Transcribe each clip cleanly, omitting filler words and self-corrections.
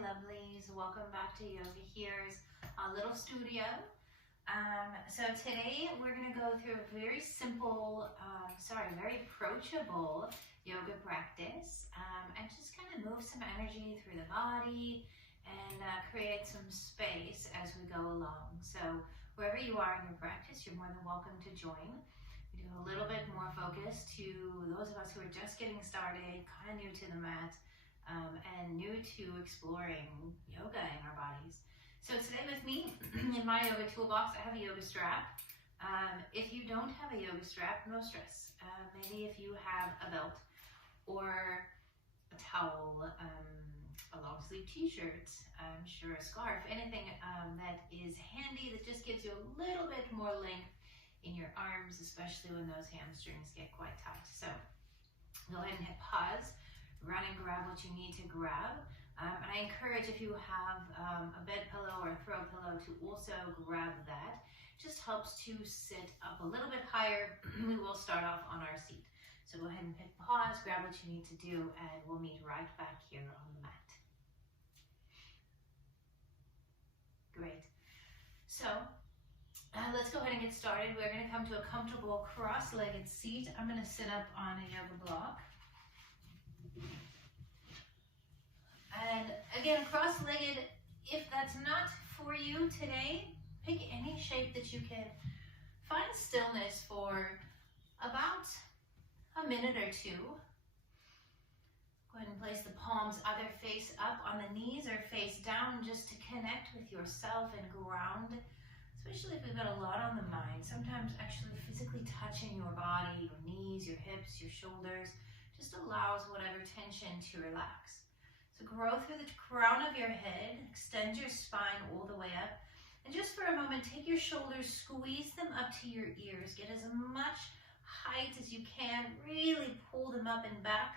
lovelies. Welcome back to yoga. Here's a little studio. So today we're going to go through a very simple, very approachable yoga practice and just kind of move some energy through the body and create some space as we go along. So wherever you are in your practice, you're more than welcome to join. We do a little bit more focus to those of us who are just getting started, kind of new to the mat, and new to exploring yoga in our bodies. So today with me in my yoga toolbox, I have a yoga strap. If you don't have a yoga strap, no stress. Maybe if you have a belt or a towel, a long sleeve t-shirt, I'm sure a scarf, anything that is handy that just gives you a little bit more length in your arms, especially when those hamstrings get quite tight. So go ahead and hit pause. Run and grab what you need to grab. And I encourage, if you have a bed pillow or a throw pillow, to also grab that. Just helps to sit up a little bit higher. We will start off on our seat. So go ahead and hit pause, grab what you need to do, and we'll meet right back here on the mat. Great. So let's go ahead and get started. We're going to come to a comfortable cross-legged seat. I'm going to sit up on a yoga block. And again, cross-legged, if that's not for you today, pick any shape that you can. Find stillness for about a minute or two. Go ahead and place the palms either face up on the knees or face down, just to connect with yourself and ground, especially if we've got a lot on the mind. Sometimes actually physically touching your body, your knees, your hips, your shoulders, just allows whatever tension to relax. So grow through the crown of your head, extend your spine all the way up, and just for a moment, take your shoulders, squeeze them up to your ears, get as much height as you can, really pull them up and back.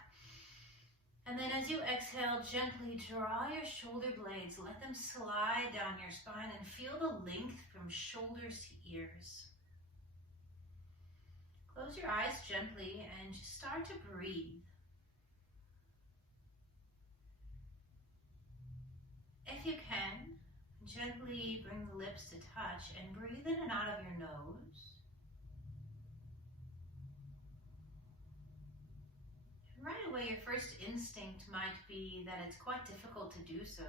And then as you exhale, gently draw your shoulder blades, let them slide down your spine, and feel the length from shoulders to ears. Close your eyes gently and just start to breathe. If you can, gently bring the lips to touch and breathe in and out of your nose. And right away, your first instinct might be that it's quite difficult to do so.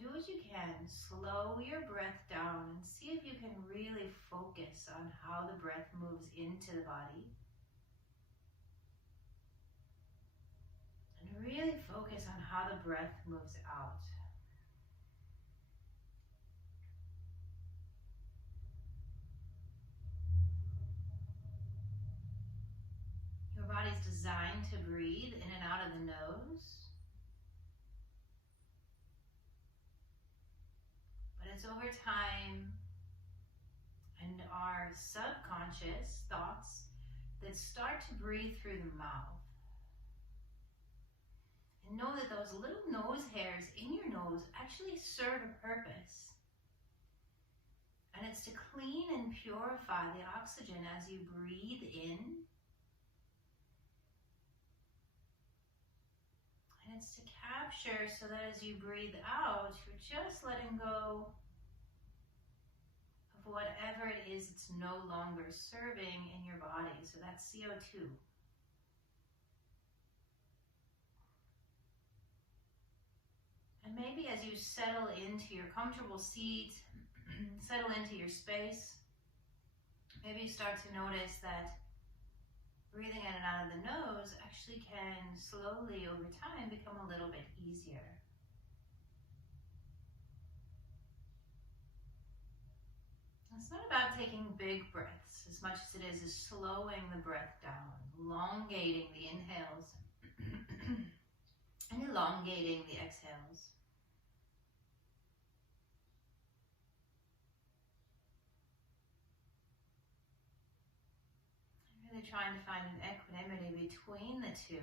Do what you can. Slow your breath down and see if you can really focus on how the breath moves into the body. And really focus on how the breath moves out. Your body's designed to breathe in and out of the nose. It's over time and our subconscious thoughts that start to breathe through the mouth. And know that those little nose hairs in your nose actually serve a purpose. And it's to clean and purify the oxygen as you breathe in. And it's to capture so that as you breathe out, you're just letting go of whatever it is that's no longer serving in your body. So that's CO2. And maybe as you settle into your comfortable seat, settle into your space, maybe you start to notice that breathing in and out of the nose actually can slowly over time become a little bit easier. It's not about taking big breaths as much as it is slowing the breath down, elongating the inhales and elongating the exhales. I'm really trying to find an equanimity between the two.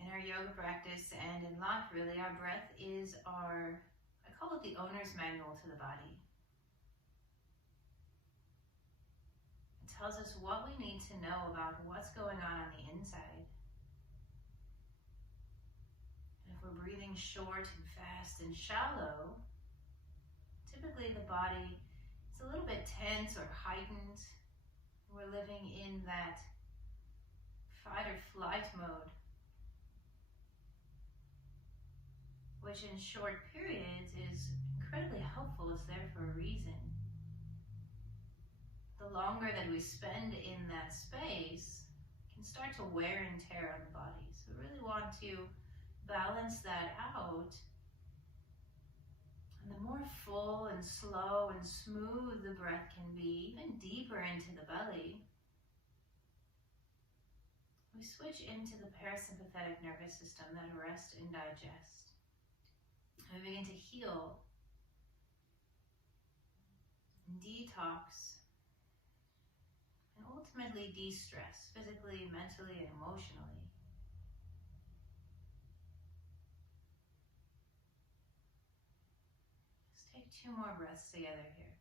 In our yoga practice and in life, really, our breath is our, I call it the owner's manual to the body. tells us what we need to know about what's going on the inside. And if we're breathing short and fast and shallow, typically the body is a little bit tense or heightened. We're living in that fight or flight mode, which in short periods is incredibly helpful. It's there for a reason. The longer that we spend in that space can start to wear and tear on the body. So we really want to balance that out. And the more full and slow and smooth the breath can be, even deeper into the belly, we switch into the parasympathetic nervous system, that rest and digest. And we begin to heal, detox, and ultimately de-stress, physically, mentally, and emotionally. Let's take 2 more breaths together here.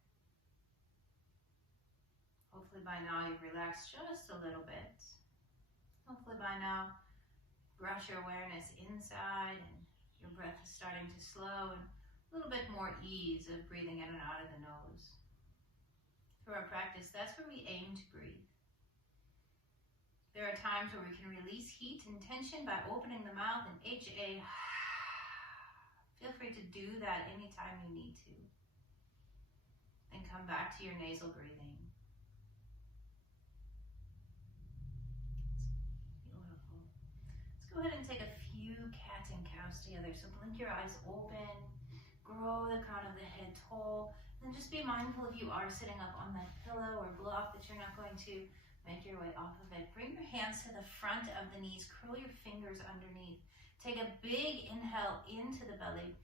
Hopefully by now you've relaxed just a little bit. Hopefully by now you've brought your awareness inside and your breath is starting to slow, and a little bit more ease of breathing in and out of the nose. Through our practice, that's where we aim to breathe. There are times where we can release heat and tension by opening the mouth and HA. Feel free to do that anytime you need to. Then come back to your nasal breathing. Beautiful. Let's go ahead and take a few cat and cows together. So blink your eyes open, grow the crown of the head tall. And just be mindful if you are sitting up on that pillow or block that you're not going to make your way off of it. Bring your hands to the front of the knees. Curl your fingers underneath. Take a big inhale into the belly.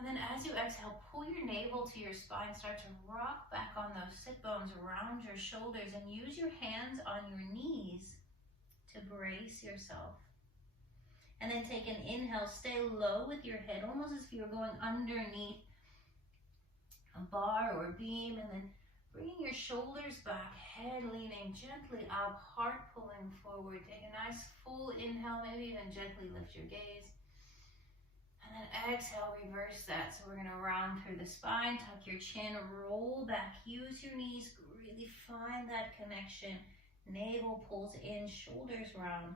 And then as you exhale, pull your navel to your spine. Start to rock back on those sit bones around your shoulders and use your hands on your knees to brace yourself. And then take an inhale. Stay low with your head, almost as if you were going underneath a bar or a beam, and then bringing your shoulders back, head leaning gently up, heart pulling forward. Take a nice full inhale, maybe even gently lift your gaze. And then exhale, reverse that. So we're going to round through the spine, tuck your chin, roll back, use your knees, really find that connection. Navel pulls in, shoulders round.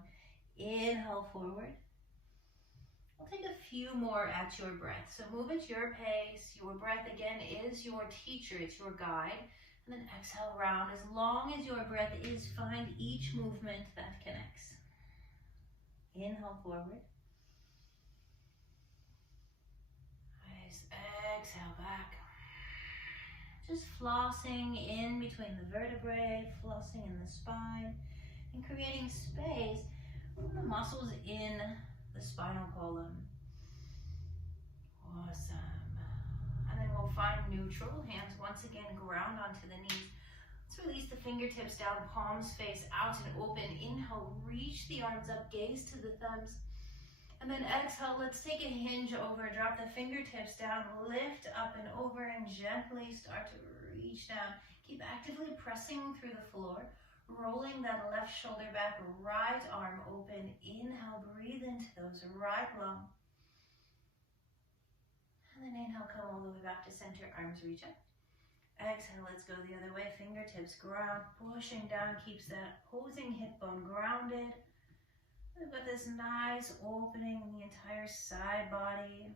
Inhale forward. We'll take a few more at your breath. So move at your pace. Your breath, again, is your teacher. It's your guide. And then exhale round. As long as your breath is, find each movement that connects. Inhale forward. Nice. Exhale back. Just flossing in between the vertebrae, flossing in the spine, and creating space from the muscles in the spinal column. Awesome. And then we'll find neutral. Hands once again ground onto the knees. Let's release the fingertips down, palms face out and open. Inhale, reach the arms up, gaze to the thumbs. And then exhale, let's take a hinge over, drop the fingertips down, lift up and over, and gently start to reach down. Keep actively pressing through the floor. Rolling that left shoulder back, right arm open. Inhale, breathe into those right lung. And then inhale, come all the way back to center, arms reach up. Exhale, let's go the other way, fingertips ground, pushing down, keeps that opposing hip bone grounded. We've got this nice opening in the entire side body.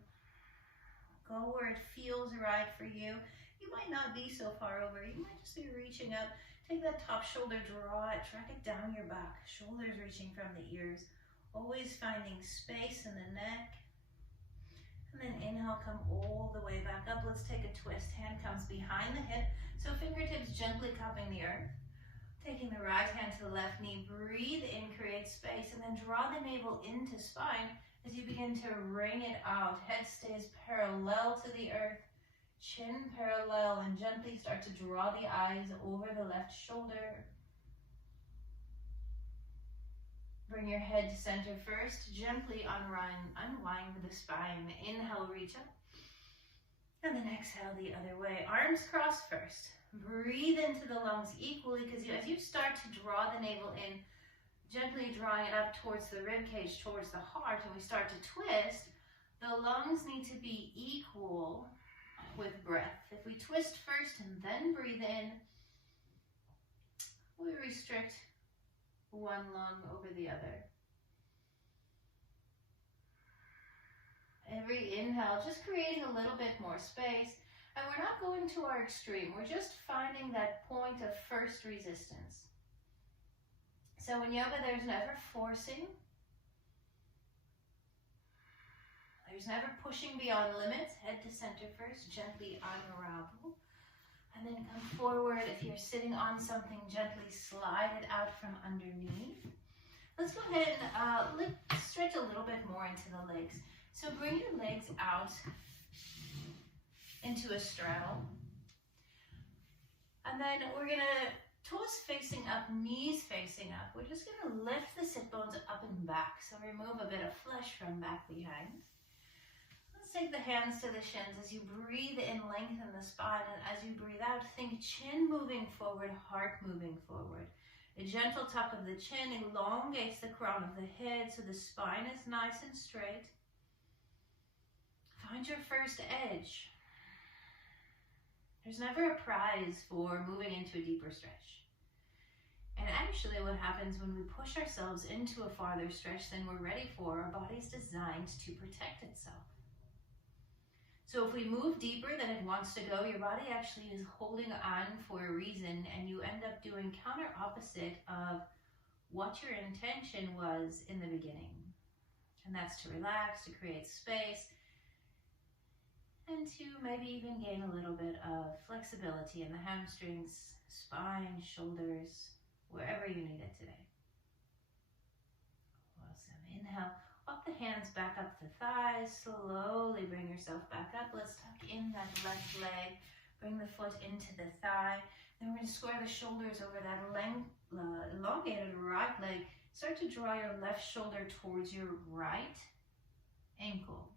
Go where it feels right for you. You might not be so far over, you might just be reaching up. Take that top shoulder, draw it, track it down your back. Shoulders reaching from the ears. Always finding space in the neck. And then inhale, come all the way back up. Let's take a twist. Hand comes behind the hip. So fingertips gently cupping the earth. Taking the right hand to the left knee. Breathe in, create space. And then draw the navel into spine as you begin to wring it out. Head stays parallel to the earth. Chin parallel, and gently start to draw the eyes over the left shoulder. Bring your head to center first. Gently unwind the spine. Inhale, reach up. And then exhale the other way. Arms crossed first. Breathe into the lungs equally, because as you start to draw the navel in, gently drawing it up towards the rib cage, towards the heart, and we start to twist, the lungs need to be equal with breath. If we twist first and then breathe in, we restrict one lung over the other. Every inhale, just creating a little bit more space. And we're not going to our extreme. We're just finding that point of first resistance. So in yoga, there's never forcing. There's never pushing beyond limits. Head to center first, gently unravel. And then come forward. If you're sitting on something, gently slide it out from underneath. Let's go ahead and stretch a little bit more into the legs. So bring your legs out into a straddle. And then we're going to toes facing up, knees facing up. We're just going to lift the sit bones up and back. So remove a bit of flesh from back behind. Let's take the hands to the shins. As you breathe in, lengthen the spine. And as you breathe out, think chin moving forward, heart moving forward. A gentle tuck of the chin elongates the crown of the head so the spine is nice and straight. Find your first edge. There's never a prize for moving into a deeper stretch. And actually what happens when we push ourselves into a farther stretch than we're ready for, our body's designed to protect itself. So if we move deeper than it wants to go, your body actually is holding on for a reason, and you end up doing counter opposite of what your intention was in the beginning. And that's to relax, to create space, and to maybe even gain a little bit of flexibility in the hamstrings, spine, shoulders, wherever you need it today. Awesome. Inhale, walk the hands back up the thighs. Slowly bring yourself back up. Let's tuck in that left leg. Bring the foot into the thigh. Then we're going to square the shoulders over that elongated right leg. Start to draw your left shoulder towards your right ankle.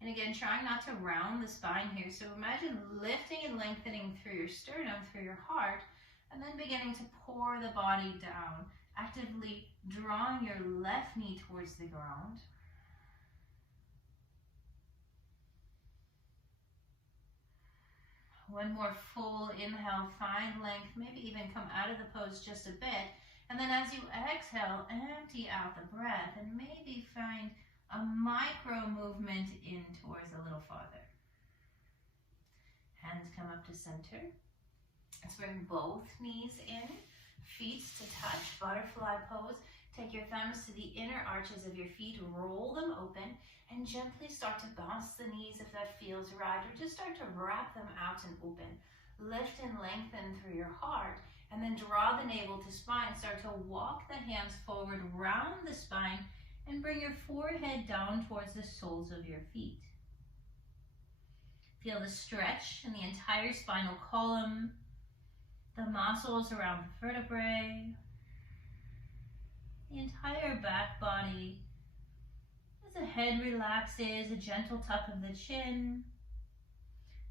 And again, trying not to round the spine here. So imagine lifting and lengthening through your sternum, through your heart, and then beginning to pour the body down, actively drawing your left knee towards the ground. One more full inhale, find length, maybe even come out of the pose just a bit. And then as you exhale, empty out the breath and maybe find a micro movement in towards a little farther. Hands come up to center. Let's bring both knees in, feet to touch, butterfly pose. Take your thumbs to the inner arches of your feet, roll them open, and gently start to bounce the knees if that feels right, or just start to wrap them out and open. Lift and lengthen through your heart, and then draw the navel to spine. Start to walk the hands forward, round the spine, and bring your forehead down towards the soles of your feet. Feel the stretch in the entire spinal column, the muscles around the vertebrae, the entire back body. As the head relaxes, a gentle tuck of the chin.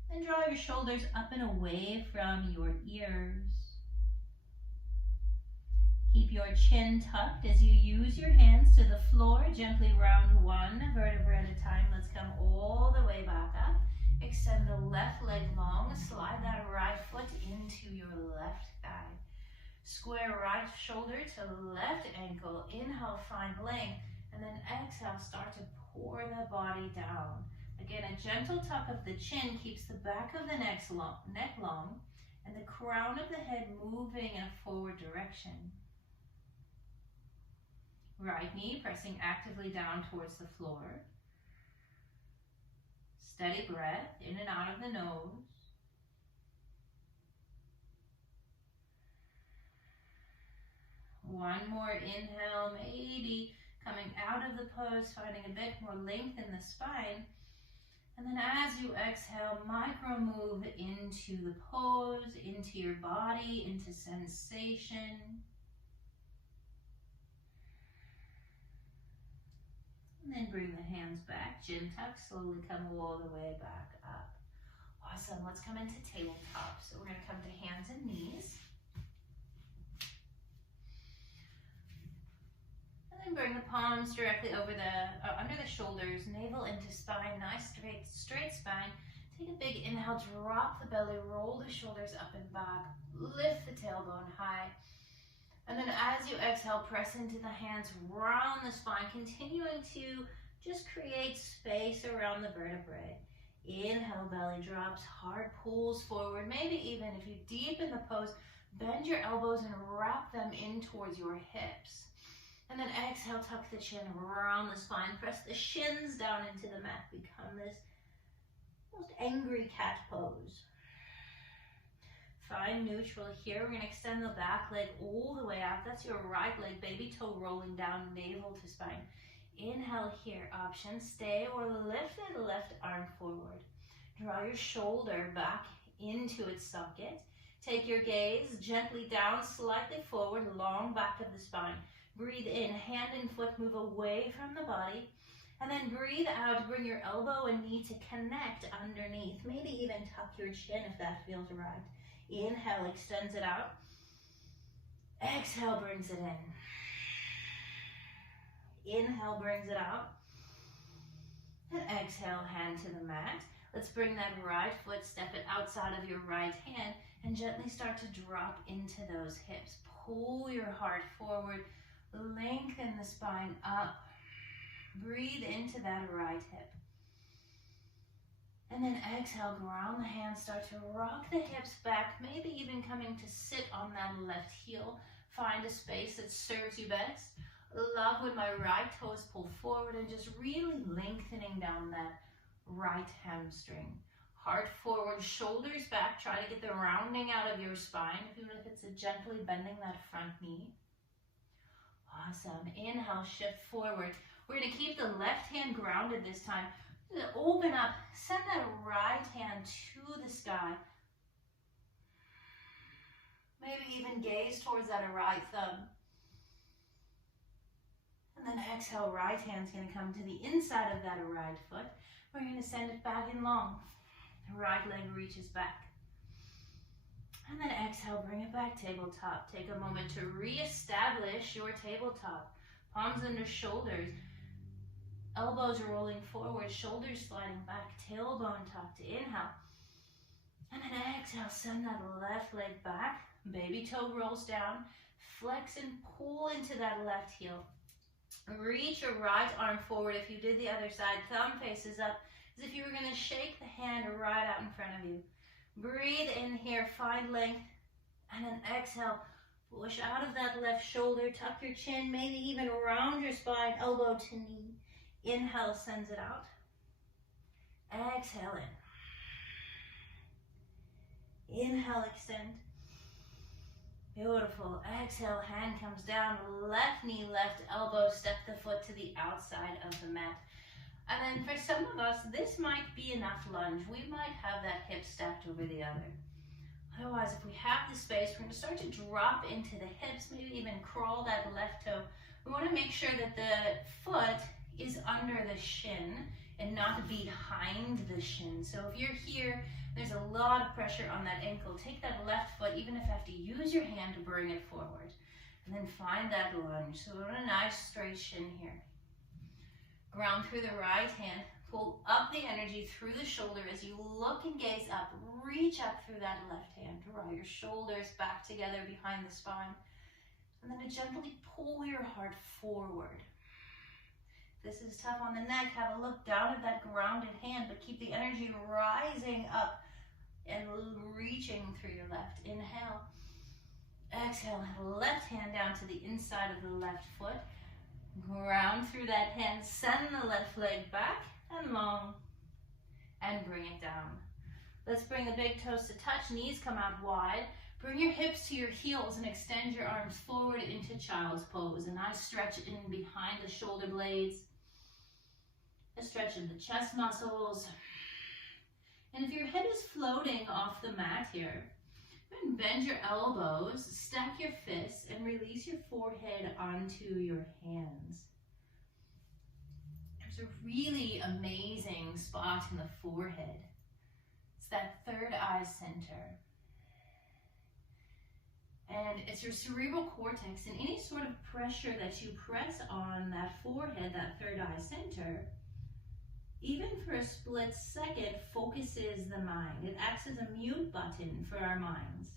Then draw your shoulders up and away from your ears. Keep your chin tucked as you use your hands to the floor. Gently round one vertebra at a time. Let's come all the way back up. Extend the left leg long. Slide that right foot into your left thigh. Square right shoulder to left ankle. Inhale, find length. And then exhale, start to pour the body down. Again, a gentle tuck of the chin keeps the back of the neck long and the crown of the head moving in a forward direction. Right knee pressing actively down towards the floor. Steady breath in and out of the nose. One more inhale, maybe coming out of the pose, finding a bit more length in the spine. And then as you exhale, micro move into the pose, into your body, into sensation. And then bring the hands back, chin tuck, slowly come all the way back up. Awesome. Let's come into tabletop. So we're going to come to hands and knees. And then bring the palms directly over under the shoulders, navel into spine, nice straight spine. Take a big inhale, drop the belly, roll the shoulders up and back, lift the tailbone high. And then as you exhale, press into the hands, round the spine, continuing to just create space around the vertebrae. Inhale, belly drops, heart pulls forward. Maybe even if you deepen the pose, bend your elbows and wrap them in towards your hips. And then exhale, tuck the chin around the spine, press the shins down into the mat. Become this most angry cat pose. Find neutral here. We're going to extend the back leg all the way out. That's your right leg, baby toe rolling down, navel to spine. Inhale here, option, stay or lift the left arm forward. Draw your shoulder back into its socket. Take your gaze gently down, slightly forward, long back of the spine. Breathe in, hand and foot move away from the body. And then breathe out, bring your elbow and knee to connect underneath. Maybe even tuck your chin if that feels right. Inhale, extends it out. Exhale, brings it in. Inhale, brings it out. And exhale, hand to the mat. Let's bring that right foot, step it outside of your right hand, and gently start to drop into those hips. Pull your heart forward, lengthen the spine up. Breathe into that right hip. And then exhale, ground the hands, start to rock the hips back, maybe even coming to sit on that left heel. Find a space that serves you best. Love when my right toes pull forward and just really lengthening down that right hamstring. Heart forward, shoulders back. Try to get the rounding out of your spine, even if it's gently bending that front knee. Awesome. Inhale, shift forward. We're going to keep the left hand grounded this time. Open up, send that right hand to the sky. Maybe even gaze towards that right thumb. And then exhale, right hand's going to come to the inside of that right foot. We're going to send it back in long. The right leg reaches back. And then exhale, bring it back, tabletop. Take a moment to reestablish your tabletop. Palms under shoulders. Elbows rolling forward, shoulders sliding back, tailbone tucked. Inhale. And then exhale, send that left leg back. Baby toe rolls down. Flex and pull into that left heel. Reach your right arm forward if you did the other side. Thumb faces up as if you were going to shake the hand right out in front of you. Breathe in here, find length. And then exhale, push out of that left shoulder. Tuck your chin, maybe even round your spine, elbow to knee. Inhale, sends it out. Exhale in. Inhale, extend. Beautiful. Exhale, hand comes down, left knee, left elbow, step the foot to the outside of the mat. And then for some of us, this might be enough lunge. We might have that hip stacked over the other. Otherwise, if we have the space, we're going to start to drop into the hips, maybe even crawl that left toe. We want to make sure that the foot is under the shin and not behind the shin. So if you're here, there's a lot of pressure on that ankle. Take that left foot, even if you have to use your hand to bring it forward. And then find that lunge. So we're on a nice straight shin here. Ground through the right hand. Pull up the energy through the shoulder as you look and gaze up. Reach up through that left hand. Draw your shoulders back together behind the spine. And then to gently pull your heart forward. This is tough on the neck. Have a look down at that grounded hand, but keep the energy rising up and reaching through your left. Inhale. Exhale. Left hand down to the inside of the left foot. Ground through that hand. Send the left leg back and long. And bring it down. Let's bring the big toes to touch. Knees come out wide. Bring your hips to your heels and extend your arms forward into child's pose. A nice stretch in behind the shoulder blades. A stretch of the chest muscles. And if your head is floating off the mat here, bend your elbows, stack your fists, and release your forehead onto your hands. There's a really amazing spot in the forehead. It's that third eye center. And it's your cerebral cortex, and any sort of pressure that you press on that forehead, that third eye center, even for a split second, focuses the mind. It acts as a mute button for our minds.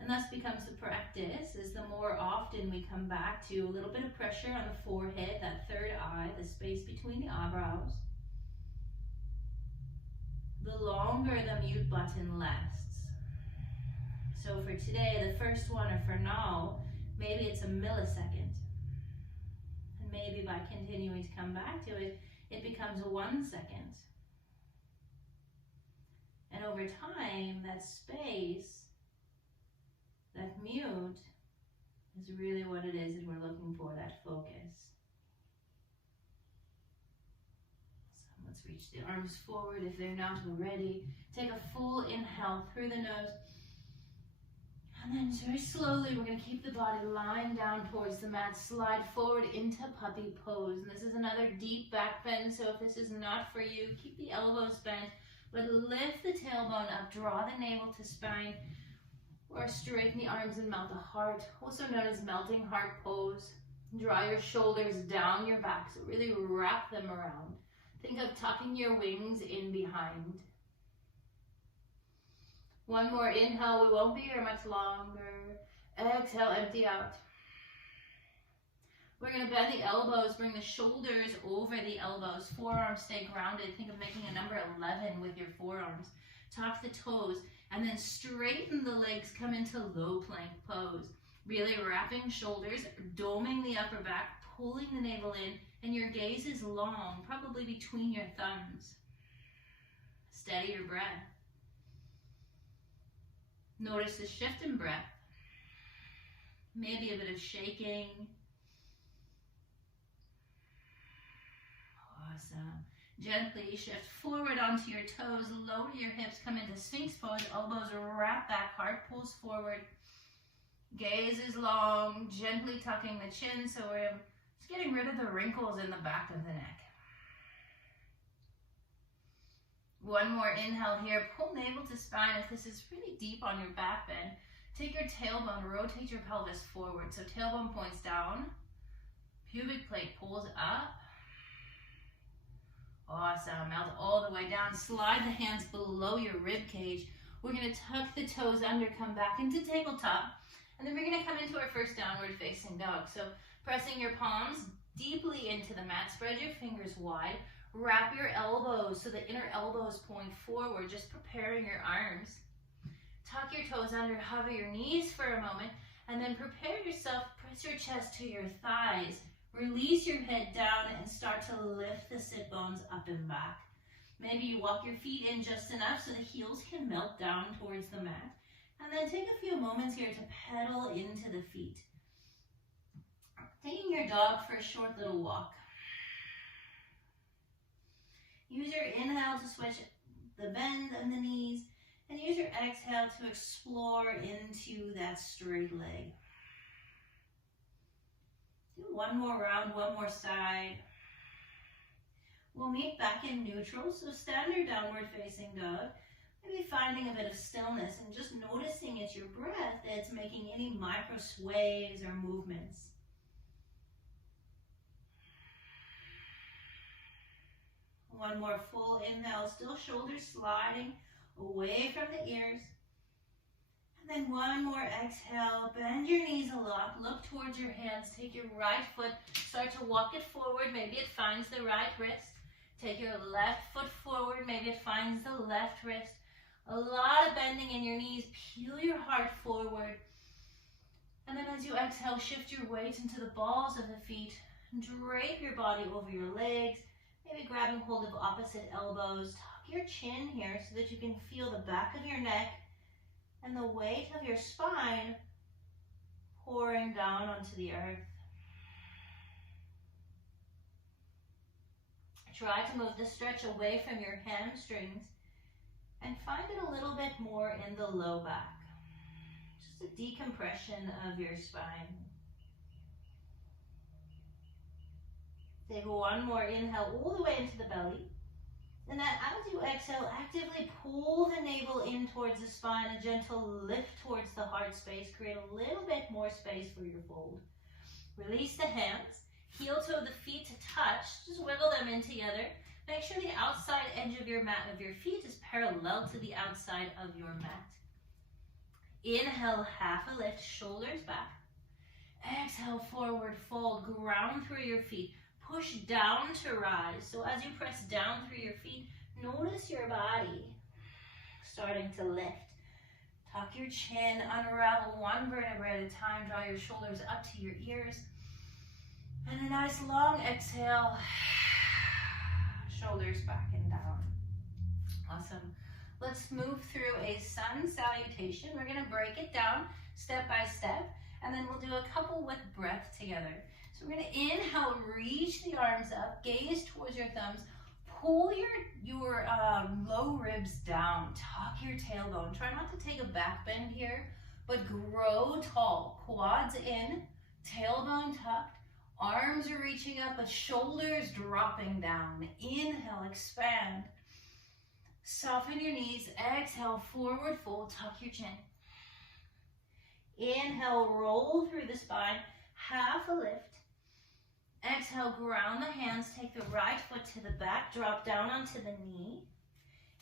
And thus becomes the practice, is the more often we come back to a little bit of pressure on the forehead, that third eye, the space between the eyebrows, the longer the mute button lasts. So for today, the first one, or for now, maybe it's a millisecond. And maybe by continuing to come back to it, it becomes 1 second. And over time, that space, that mute, is really what it is that we're looking for, that focus. So let's reach the arms forward if they're not already. Take a full inhale through the nose. And then very slowly, we're going to keep the body lying down towards the mat, slide forward into puppy pose. And this is another deep back bend, so if this is not for you, keep the elbows bent, but lift the tailbone up, draw the navel to spine, or straighten the arms and melt the heart, also known as melting heart pose. Draw your shoulders down your back, so really wrap them around. Think of tucking your wings in behind. One more inhale, we won't be here much longer. Exhale, empty out. We're going to bend the elbows, bring the shoulders over the elbows, forearms stay grounded. Think of making a number 11 with your forearms. Tuck the toes, and then straighten the legs, come into low plank pose. Really wrapping shoulders, doming the upper back, pulling the navel in, and your gaze is long, probably between your thumbs. Steady your breath. Notice the shift in breath. Maybe a bit of shaking. Awesome. Gently shift forward onto your toes, lower your hips, come into Sphinx pose, elbows wrap back, heart pulls forward. Gaze is long, gently tucking the chin, so we're just getting rid of the wrinkles in the back of the neck. One more inhale here, pull navel to spine. If this is really deep on your back bend, take your tailbone, rotate your pelvis forward. So tailbone points down, pubic plate pulls up. Awesome, melt all the way down. Slide the hands below your rib cage. We're gonna tuck the toes under, come back into tabletop. And then we're gonna come into our first downward facing dog. So pressing your palms deeply into the mat, spread your fingers wide. Wrap your elbows so the inner elbows point forward, just preparing your arms. Tuck your toes under, hover your knees for a moment, and then prepare yourself, press your chest to your thighs. Release your head down and start to lift the sit bones up and back. Maybe you walk your feet in just enough so the heels can melt down towards the mat. And then take a few moments here to pedal into the feet. Taking your dog for a short little walk. Use your inhale to switch the bend of the knees, and use your exhale to explore into that straight leg. Do one more round, one more side. We'll meet back in neutral, so standard downward facing dog. Maybe finding a bit of stillness and just noticing it's your breath that's making any micro sways or movements. One more full inhale, still shoulders sliding away from the ears. And then one more exhale, bend your knees a lot, look towards your hands, take your right foot, start to walk it forward, maybe it finds the right wrist. Take your left foot forward, maybe it finds the left wrist. A lot of bending in your knees, peel your heart forward. And then as you exhale, shift your weight into the balls of the feet, drape your body over your legs. Maybe grabbing hold of opposite elbows. Tuck your chin here so that you can feel the back of your neck and the weight of your spine pouring down onto the earth. Try to move the stretch away from your hamstrings and find it a little bit more in the low back. Just a decompression of your spine. Take one more inhale all the way into the belly. And then as you exhale, actively pull the navel in towards the spine, a gentle lift towards the heart space. Create a little bit more space for your fold. Release the hands. Heel toe the feet to touch. Just wiggle them in together. Make sure the outside edge of your mat of your feet is parallel to the outside of your mat. Inhale, half a lift, shoulders back. Exhale, forward fold, ground through your feet. Push down to rise. So as you press down through your feet, notice your body starting to lift. Tuck your chin, unravel one vertebra at a time. Draw your shoulders up to your ears. And a nice long exhale. Shoulders back and down. Awesome. Let's move through a sun salutation. We're going to break it down step by step. And then we'll do a couple with breath together. So we're going to inhale, reach the arms up, gaze towards your thumbs, pull your low ribs down, tuck your tailbone. Try not to take a back bend here, but grow tall. Quads in, tailbone tucked, arms are reaching up, but shoulders dropping down. Inhale, expand. Soften your knees. Exhale, forward fold, tuck your chin. Inhale, roll through the spine, half a lift. Exhale, ground the hands, take the right foot to the back, drop down onto the knee.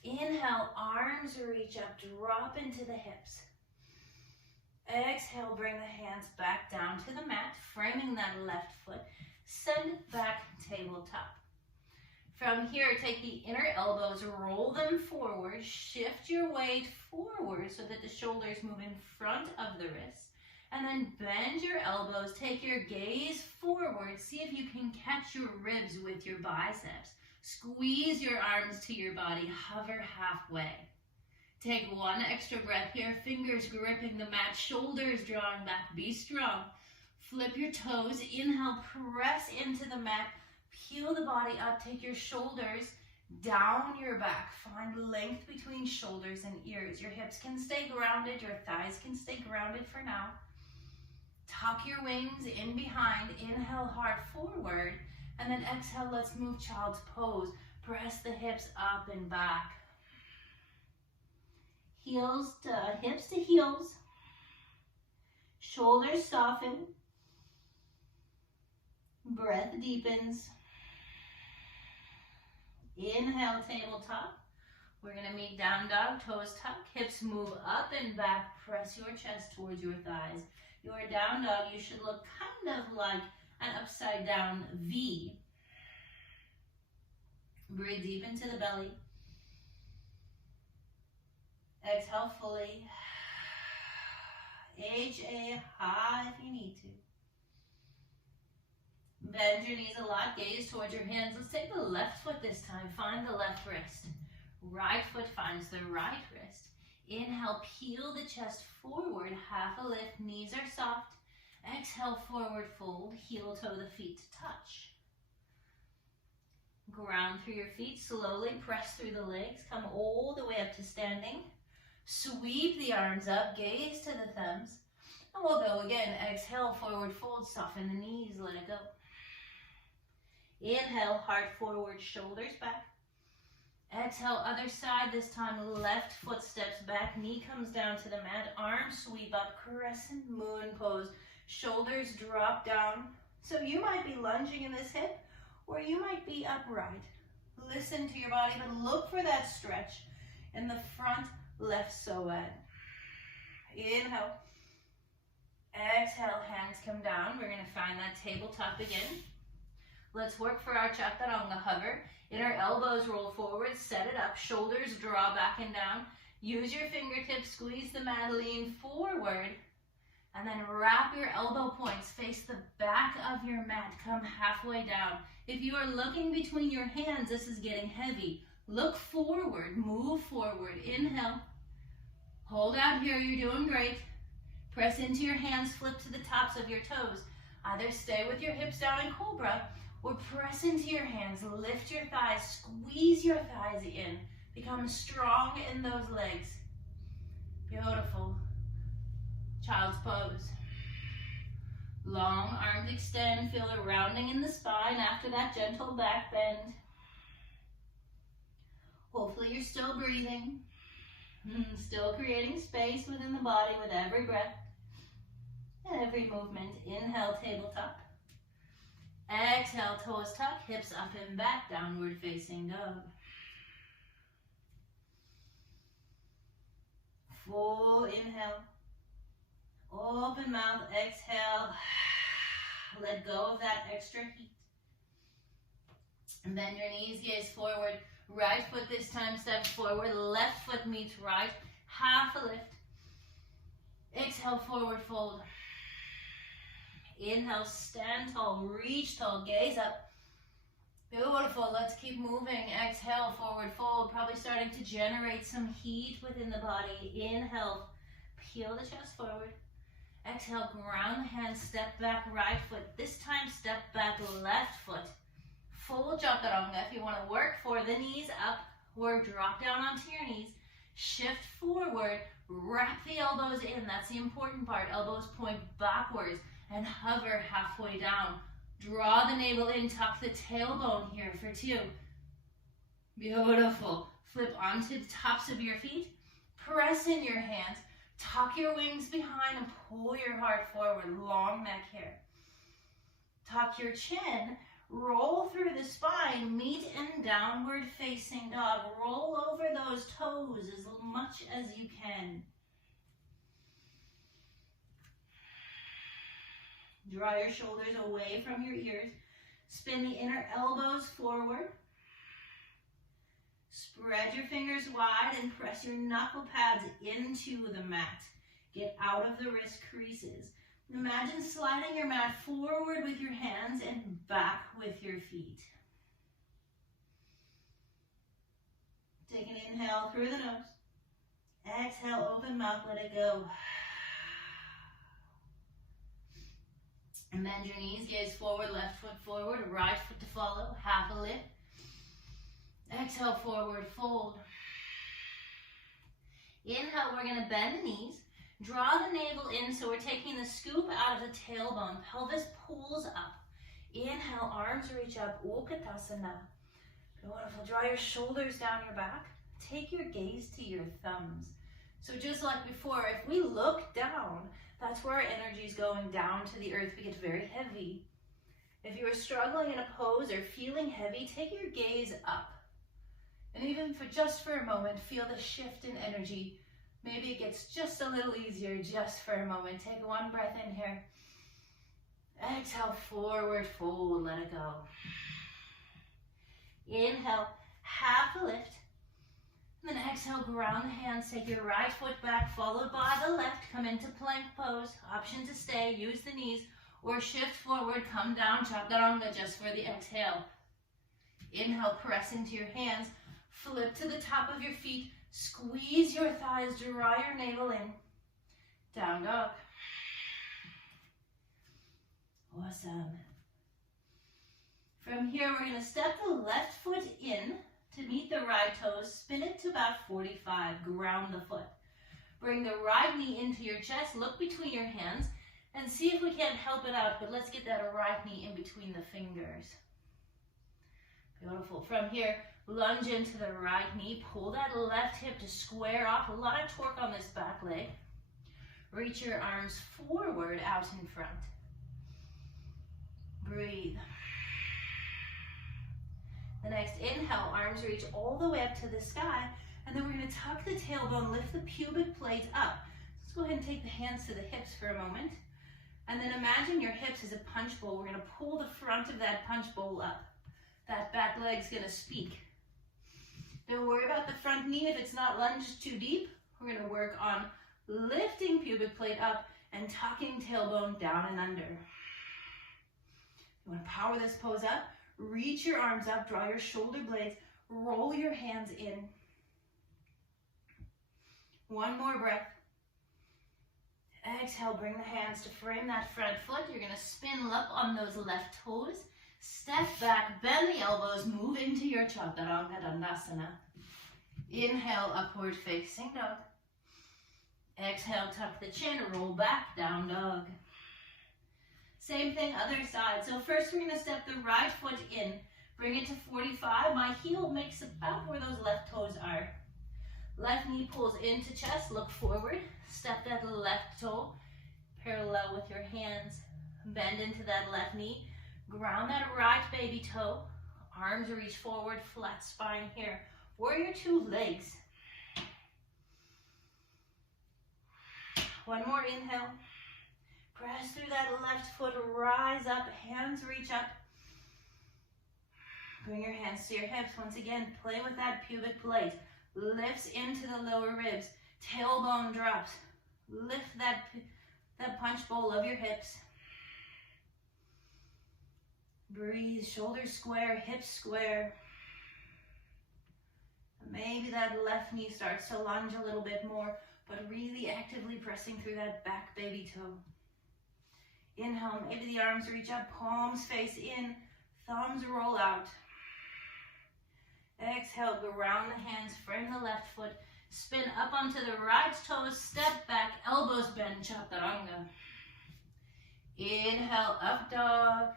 Inhale, arms reach up, drop into the hips. Exhale, bring the hands back down to the mat, framing that left foot. Send it back, tabletop. From here, take the inner elbows, roll them forward, shift your weight forward so that the shoulders move in front of the wrists. And then bend your elbows, take your gaze forward, see if you can catch your ribs with your biceps. Squeeze your arms to your body, hover halfway. Take one extra breath here, fingers gripping the mat, shoulders drawing back, be strong. Flip your toes, inhale, press into the mat, peel the body up, take your shoulders down your back. Find length between shoulders and ears. Your hips can stay grounded, your thighs can stay grounded for now. Tuck your wings in behind, inhale hard forward, and then exhale, let's move child's pose. Press the hips up and back. Hips to heels. Shoulders soften. Breath deepens. Inhale, tabletop. We're going to meet down dog, toes tuck, hips move up and back. Press your chest towards your thighs. Your down dog, you should look kind of like an upside down V. Breathe deep into the belly. Exhale fully. HA high if you need to. Bend your knees a lot, gaze towards your hands. Let's take the left foot this time. Find the left wrist. Right foot finds the right wrist. Inhale, peel the chest forward, half a lift, knees are soft. Exhale, forward fold, heel toe the feet to touch. Ground through your feet, slowly press through the legs, come all the way up to standing. Sweep the arms up, gaze to the thumbs. And we'll go again. Exhale, forward fold, soften the knees, let it go. Inhale, heart forward, shoulders back. Exhale, other side, this time left foot steps back, knee comes down to the mat, arms sweep up, crescent moon pose, shoulders drop down. So you might be lunging in this hip, or you might be upright. Listen to your body, but look for that stretch in the front left psoas. Inhale. Exhale, hands come down. We're going to find that tabletop again. Let's work for our chaturanga hover. Inner elbows roll forward, set it up, shoulders draw back and down. Use your fingertips, squeeze the mat, lean forward, and then wrap your elbow points, face the back of your mat, come halfway down. If you are looking between your hands, this is getting heavy. Look forward, move forward, inhale. Hold out here, you're doing great. Press into your hands, flip to the tops of your toes. Either stay with your hips down in cobra, or press into your hands, lift your thighs, squeeze your thighs in. Become strong in those legs. Beautiful. Child's pose. Long arms extend, feel the rounding in the spine after that gentle back bend. Hopefully you're still breathing, still creating space within the body with every breath, every movement. Inhale, tabletop. Exhale, toes tuck, hips up and back, downward facing dog. Full inhale. Open mouth, exhale. Let go of that extra heat. And bend your knees, gaze forward. Right foot this time steps forward. Left foot meets right. Half a lift. Exhale, forward fold. Inhale, stand tall, reach tall, gaze up. Beautiful, let's keep moving. Exhale, forward fold. Probably starting to generate some heat within the body. Inhale, peel the chest forward. Exhale, ground the hands, step back, right foot. This time, step back, left foot. Full chaturanga. If you want to work for the knees up, or drop down onto your knees. Shift forward, wrap the elbows in. That's the important part. Elbows point backwards and hover halfway down. Draw the navel in, tuck the tailbone here for 2. Beautiful. Flip onto the tops of your feet. Press in your hands. Tuck your wings behind and pull your heart forward. Long neck here. Tuck your chin. Roll through the spine. Meet in downward facing dog. Roll over those toes as much as you can. Draw your shoulders away from your ears. Spin the inner elbows forward. Spread your fingers wide and press your knuckle pads into the mat. Get out of the wrist creases. Imagine sliding your mat forward with your hands and back with your feet. Take an inhale through the nose. Exhale, open mouth, let it go. And bend your knees, gaze forward, left foot forward, right foot to follow, half a lift. Exhale, forward fold. Inhale, we're going to bend the knees. Draw the navel in, so we're taking the scoop out of the tailbone. Pelvis pulls up. Inhale, arms reach up, Utkatasana. Beautiful. Draw your shoulders down your back. Take your gaze to your thumbs. So just like before, if we look down, that's where our energy is going down to the earth. We get very heavy. If you are struggling in a pose or feeling heavy, take your gaze up. And even just for a moment, feel the shift in energy. Maybe it gets just a little easier just for a moment. Take one breath in here. Exhale, forward fold, let it go. Inhale, half a lift. And then exhale, ground the hands. Take your right foot back, followed by the left. Come into plank pose. Option to stay, use the knees, or shift forward, come down, chaturanga just for the exhale. Inhale, press into your hands. Flip to the top of your feet. Squeeze your thighs, draw your navel in. Down dog. Awesome. From here, we're going to step the left foot in to meet the right toes. Spin it to about 45. Ground the foot. Bring the right knee into your chest. Look between your hands and see if we can't help it out. But let's get that right knee in between the fingers. Beautiful. From here, lunge into the right knee. Pull that left hip to square off. A lot of torque on this back leg. Reach your arms forward out in front. Breathe. The next inhale, arms reach all the way up to the sky. And then we're going to tuck the tailbone, lift the pubic plate up. Let's go ahead and take the hands to the hips for a moment. And then imagine your hips as a punch bowl. We're going to pull the front of that punch bowl up. That back leg's going to speak. Don't worry about the front knee if it's not lunged too deep. We're going to work on lifting pubic plate up and tucking tailbone down and under. You want to power this pose up. Reach your arms up, draw your shoulder blades, roll your hands in. One more breath. Exhale, bring the hands to frame that front foot. You're going to spin up on those left toes. Step back, bend the elbows, move into your chaturanga dandasana. Inhale, upward facing dog. Exhale, tuck the chin, roll back, down dog. Same thing, other side. So first we're going to step the right foot in. Bring it to 45. My heel makes about where those left toes are. Left knee pulls into chest, look forward. Step that left toe parallel with your hands. Bend into that left knee. Ground that right baby toe. Arms reach forward, flat spine here. Warrior two, legs. One more inhale. Press through that left foot, rise up, hands reach up. Bring your hands to your hips. Once again, play with that pubic plate. Lifts into the lower ribs. Tailbone drops. Lift that punch bowl of your hips. Breathe, shoulders square, hips square. Maybe that left knee starts to lunge a little bit more, but really actively pressing through that back baby toe. Inhale, maybe the arms reach up, palms face in, thumbs roll out. Exhale, ground the hands, frame the left foot, spin up onto the right toes, step back, elbows bend, chaturanga. Inhale, up dog.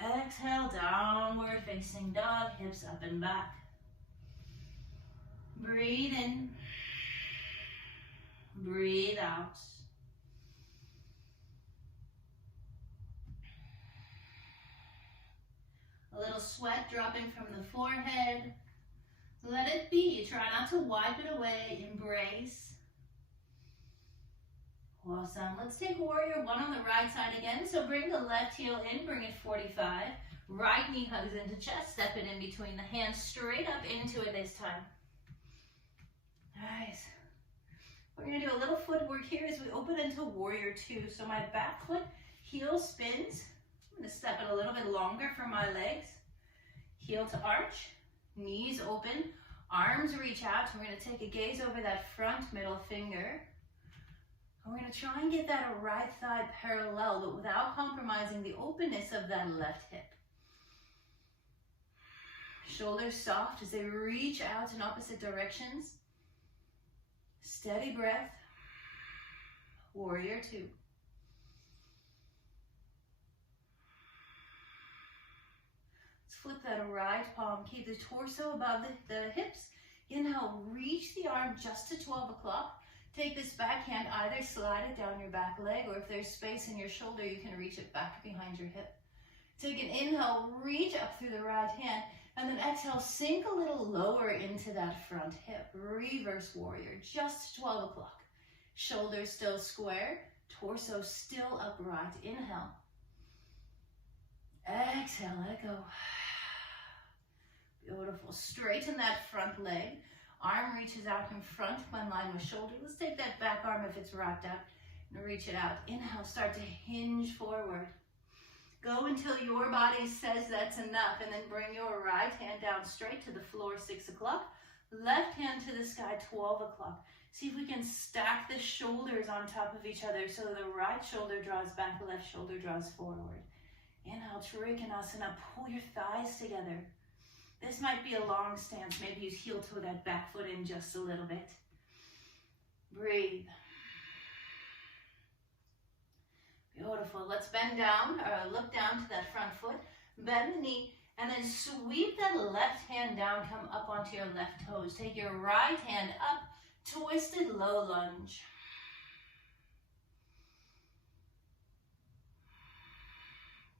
Exhale, downward facing dog, hips up and back. Breathe in. Breathe out. A little sweat dropping from the forehead. Let it be. Try not to wipe it away. Embrace. Awesome. Let's take warrior one on the right side again. So bring the left heel in. Bring it 45. Right knee hugs into chest. Step it in between the hands. Straight up into it this time. Nice. We're going to do a little footwork here as we open into warrior two. So my back foot, heel spins. I'm going to step it a little bit longer for my legs. Heel to arch, knees open, arms reach out. We're going to take a gaze over that front middle finger. We're going to try and get that right thigh parallel, but without compromising the openness of that left hip. Shoulders soft as they reach out in opposite directions. Steady breath. Warrior two. Flip that right palm, keep the torso above the hips. Inhale, reach the arm just to 12 o'clock. Take this back hand, either slide it down your back leg, or if there's space in your shoulder, you can reach it back behind your hip. Take an inhale, reach up through the right hand, and then exhale, sink a little lower into that front hip. Reverse warrior, just 12 o'clock. Shoulders still square, torso still upright. Inhale. Exhale, let it go. Beautiful. Straighten that front leg. Arm reaches out in front, in line with shoulder. Let's take that back arm if it's wrapped up and reach it out. Inhale, start to hinge forward. Go until your body says that's enough, and then bring your right hand down straight to the floor, 6 o'clock. Left hand to the sky, 12 o'clock. See if we can stack the shoulders on top of each other so the right shoulder draws back, the left shoulder draws forward. Inhale, Trikonasana, pull your thighs together. This might be a long stance. Maybe you heel toe that back foot in just a little bit. Breathe. Beautiful. Let's bend down, or look down to that front foot. Bend the knee, and then sweep that left hand down. Come up onto your left toes. Take your right hand up, twisted low lunge.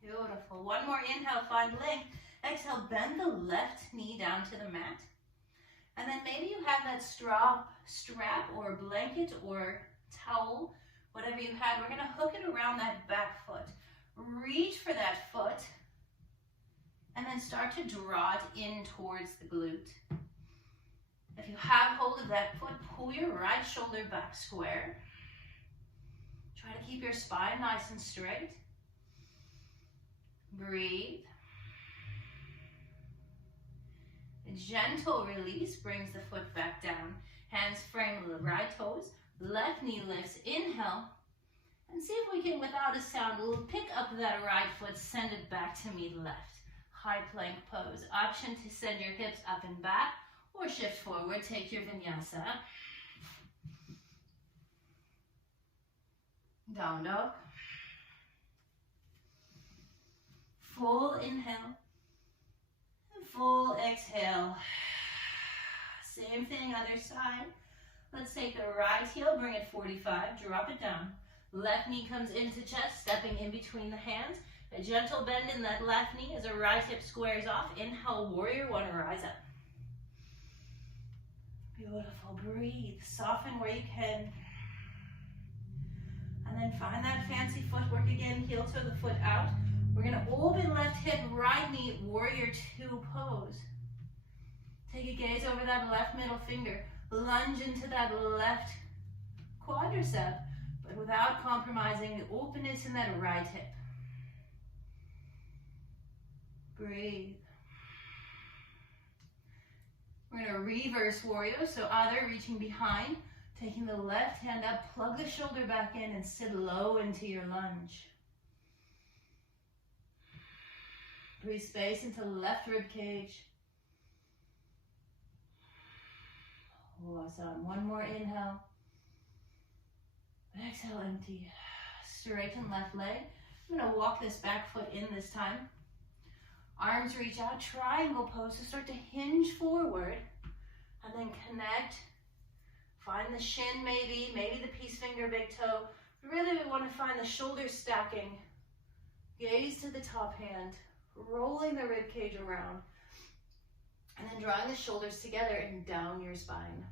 Beautiful. One more inhale, find length. Exhale, bend the left knee down to the mat. And then maybe you have that strap or blanket or towel, whatever you had. We're going to hook it around that back foot. Reach for that foot. And then start to draw it in towards the glute. If you have hold of that foot, pull your right shoulder back square. Try to keep your spine nice and straight. Breathe. A gentle release brings the foot back down. Hands frame the right toes. Left knee lifts. Inhale. And see if we can, without a sound, we'll pick up that right foot, send it back to meet left. High plank pose. Option to send your hips up and back or shift forward. Take your vinyasa. Down dog. Full inhale. full exhale. Same thing, other side. Let's take the right heel, bring it 45, drop it down. Left knee comes into chest, stepping in between the hands. A gentle bend in that left knee as the right hip squares off. Inhale, warrior one, rise up. Beautiful, breathe, soften where you can. And then find that fancy footwork again, heel toe the foot out. We're gonna open left hip, right knee, warrior two pose. Take a gaze over that left middle finger. Lunge into that left quadricep, but without compromising the openness in that right hip. Breathe. We're going to reverse warrior, so either reaching behind, taking the left hand up, plug the shoulder back in and sit low into your lunge. Breathe space into the left rib cage. Awesome. One more inhale. Exhale, empty. Straighten left leg. I'm going to walk this back foot in this time. Arms reach out, triangle pose, so start to hinge forward and then connect. Find the shin maybe the peace finger, big toe. Really we want to find the shoulders stacking. Gaze to the top hand, rolling the rib cage around, and then drawing the shoulders together and down your spine.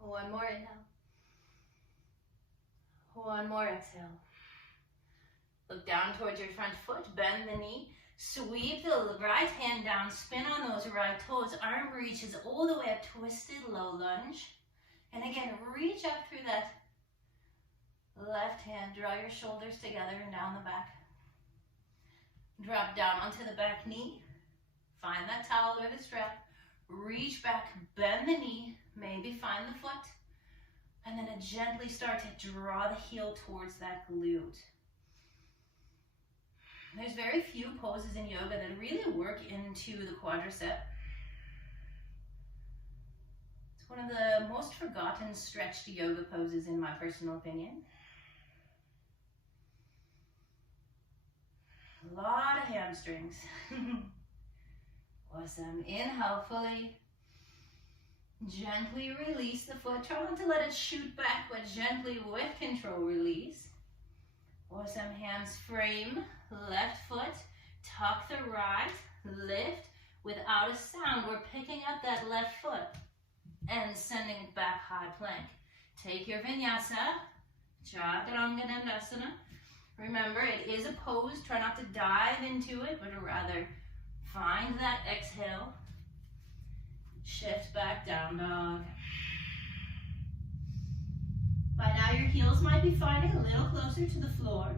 One more inhale. One more exhale. Look down towards your front foot, bend the knee, sweep the right hand down, spin on those right toes, arm reaches all the way up, twisted low lunge. And again, reach up through that left hand, draw your shoulders together and down the back. Drop down onto the back knee, find that towel or the strap, reach back, bend the knee, maybe find the foot, and then gently start to draw the heel towards that glute. There's very few poses in yoga that really work into the quadricep. It's one of the most forgotten stretched yoga poses in my personal opinion. A lot of hamstrings. Awesome. Inhale fully. Gently release the foot. Try not to let it shoot back, but gently with control release. Awesome. Hands frame. Left foot, tuck the right, lift without a sound. We're picking up that left foot and sending it back high plank. Take your vinyasa, chaturanga dandasana. Remember, it is a pose. Try not to dive into it, but rather find that exhale. Shift back, down dog. By now your heels might be finding a little closer to the floor.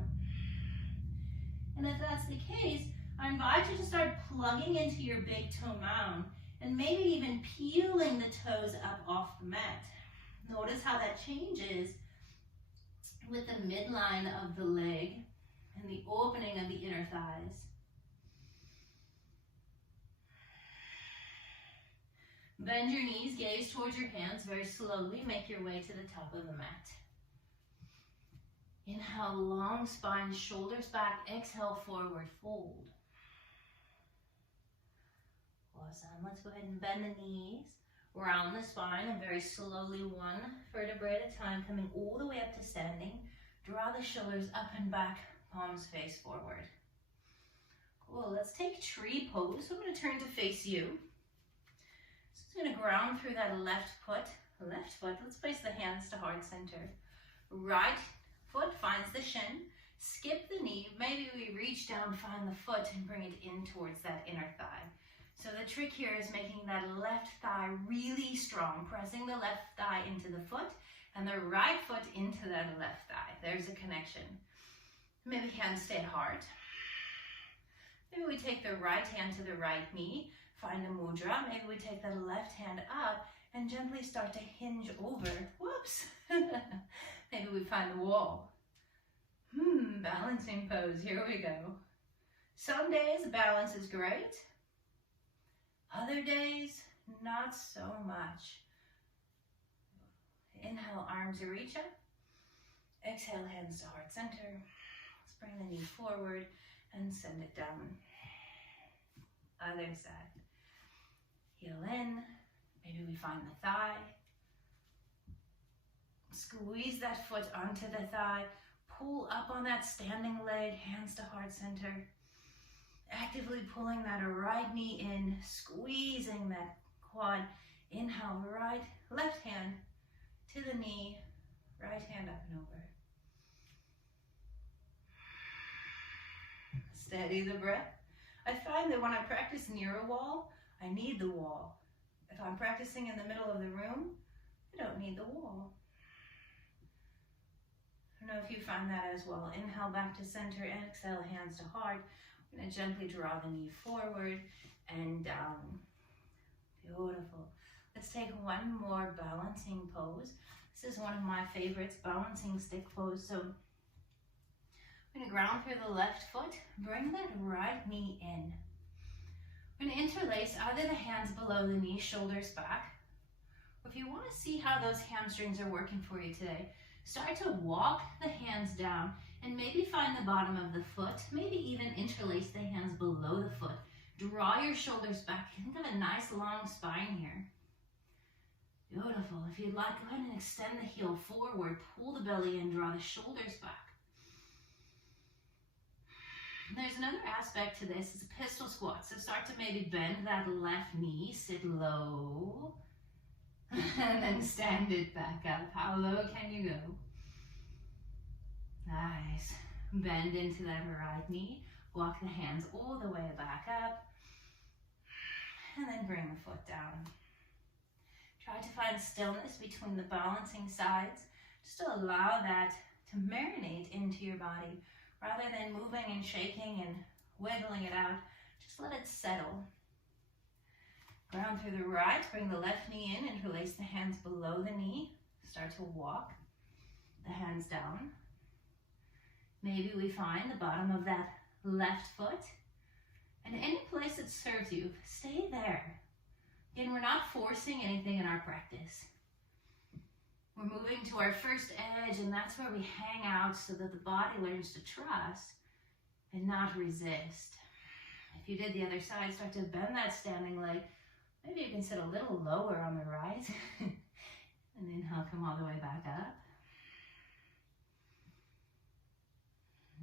And if that's the case, I invite you to start plugging into your big toe mound and maybe even peeling the toes up off the mat. Notice how that changes with the midline of the leg and the opening of the inner thighs. Bend your knees, gaze towards your hands very slowly. Make your way to the top of the mat. Inhale, long spine, shoulders back. Exhale, forward fold. Awesome. Let's go ahead and bend the knees, round the spine, and very slowly, one vertebrae at a time, coming all the way up to standing. Draw the shoulders up and back, palms face forward. Cool. Let's take tree pose. So I'm going to turn to face you. So it's going to ground through that left foot. Let's place the hands to heart center. Right foot finds the shin, skip the knee, maybe we reach down, find the foot and bring it in towards that inner thigh. So the trick here is making that left thigh really strong, pressing the left thigh into the foot and the right foot into that left thigh. There's a connection. Maybe hands stay at heart. Maybe we take the right hand to the right knee, find a mudra. Maybe we take the left hand up and gently start to hinge over. Whoops. Maybe we find the wall. Balancing pose, here we go. Some days balance is great. Other days, not so much. Inhale, arms reach up. Exhale, hands to heart center. Let's Bring the knee forward and send it down. Other side. Heel in. Maybe we find the thigh. Squeeze that foot onto the thigh. Pull up on that standing leg, hands to heart center. Actively pulling that right knee in, squeezing that quad. Inhale, right, left hand to the knee, right hand up and over. Steady the breath. I find that when I practice near a wall, I need the wall. If I'm practicing in the middle of the room, I don't need the wall. I don't know if you find that as well. Inhale back to center, exhale, hands to heart. I'm going to gently draw the knee forward and down. Beautiful. Let's take one more balancing pose. This is one of my favorites, balancing stick pose. So I'm going to ground through the left foot, bring that right knee in. We're going to interlace either the hands below the knee, shoulders back. Or if you want to see how those hamstrings are working for you today, start to walk the hands down and maybe find the bottom of the foot, maybe even interlace the hands below the foot. Draw your shoulders back. Think of a nice long spine here. Beautiful. If you'd like, go ahead and extend the heel forward, pull the belly in, draw the shoulders back. There's another aspect to this, is a pistol squat. So start to maybe bend that left knee, sit low, and then stand it back up. How low can you go? Nice. Bend into that right knee, walk the hands all the way back up, and then bring the foot down. Try to find stillness between the balancing sides, just to allow that to marinate into your body. Rather than moving and shaking and wiggling it out, just let it settle. Ground through the right, bring the left knee in, interlace the hands below the knee. Start to walk the hands down. Maybe we find the bottom of that left foot. And any place that serves you, stay there. Again, we're not forcing anything in our practice. We're moving to our first edge, and that's where we hang out so that the body learns to trust and not resist. If you did the other side, start to bend that standing leg. Maybe you can sit a little lower on the right. And inhale, come all the way back up.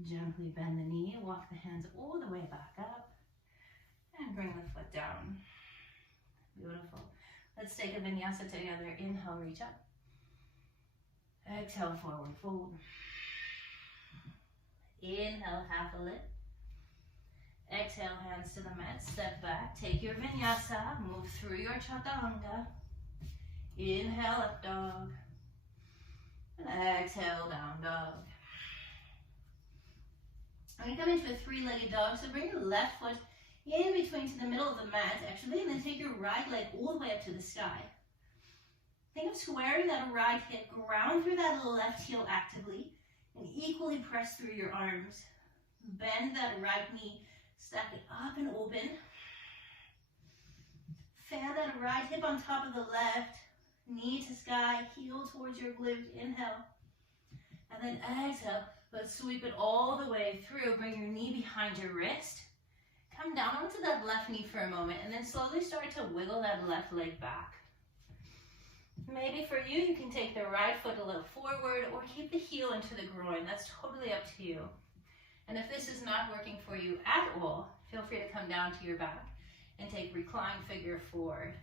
Gently bend the knee, walk the hands all the way back up, and bring the foot down. Beautiful. Let's take a vinyasa together. Inhale, reach up. Exhale, forward fold. Inhale, half a lift. Exhale, hands to the mat, step back. Take your vinyasa, move through your chaturanga. Inhale, up dog. And exhale, down dog. I'm going to come into a three-legged dog, so bring your left foot in between to the middle of the mat, actually, and then take your right leg all the way up to the sky. Think of squaring that right hip, ground through that left heel actively, and equally press through your arms. Bend that right knee, stack it up and open. Fan that right hip on top of the left, knee to sky, heel towards your glute. Inhale. And then exhale. Let's sweep it all the way through. Bring your knee behind your wrist. Come down onto that left knee for a moment, and then slowly start to wiggle that left leg back. Maybe for you, you can take the right foot a little forward or keep the heel into the groin. That's totally up to you. And if this is not working for you at all, feel free to come down to your back and take reclined figure forward.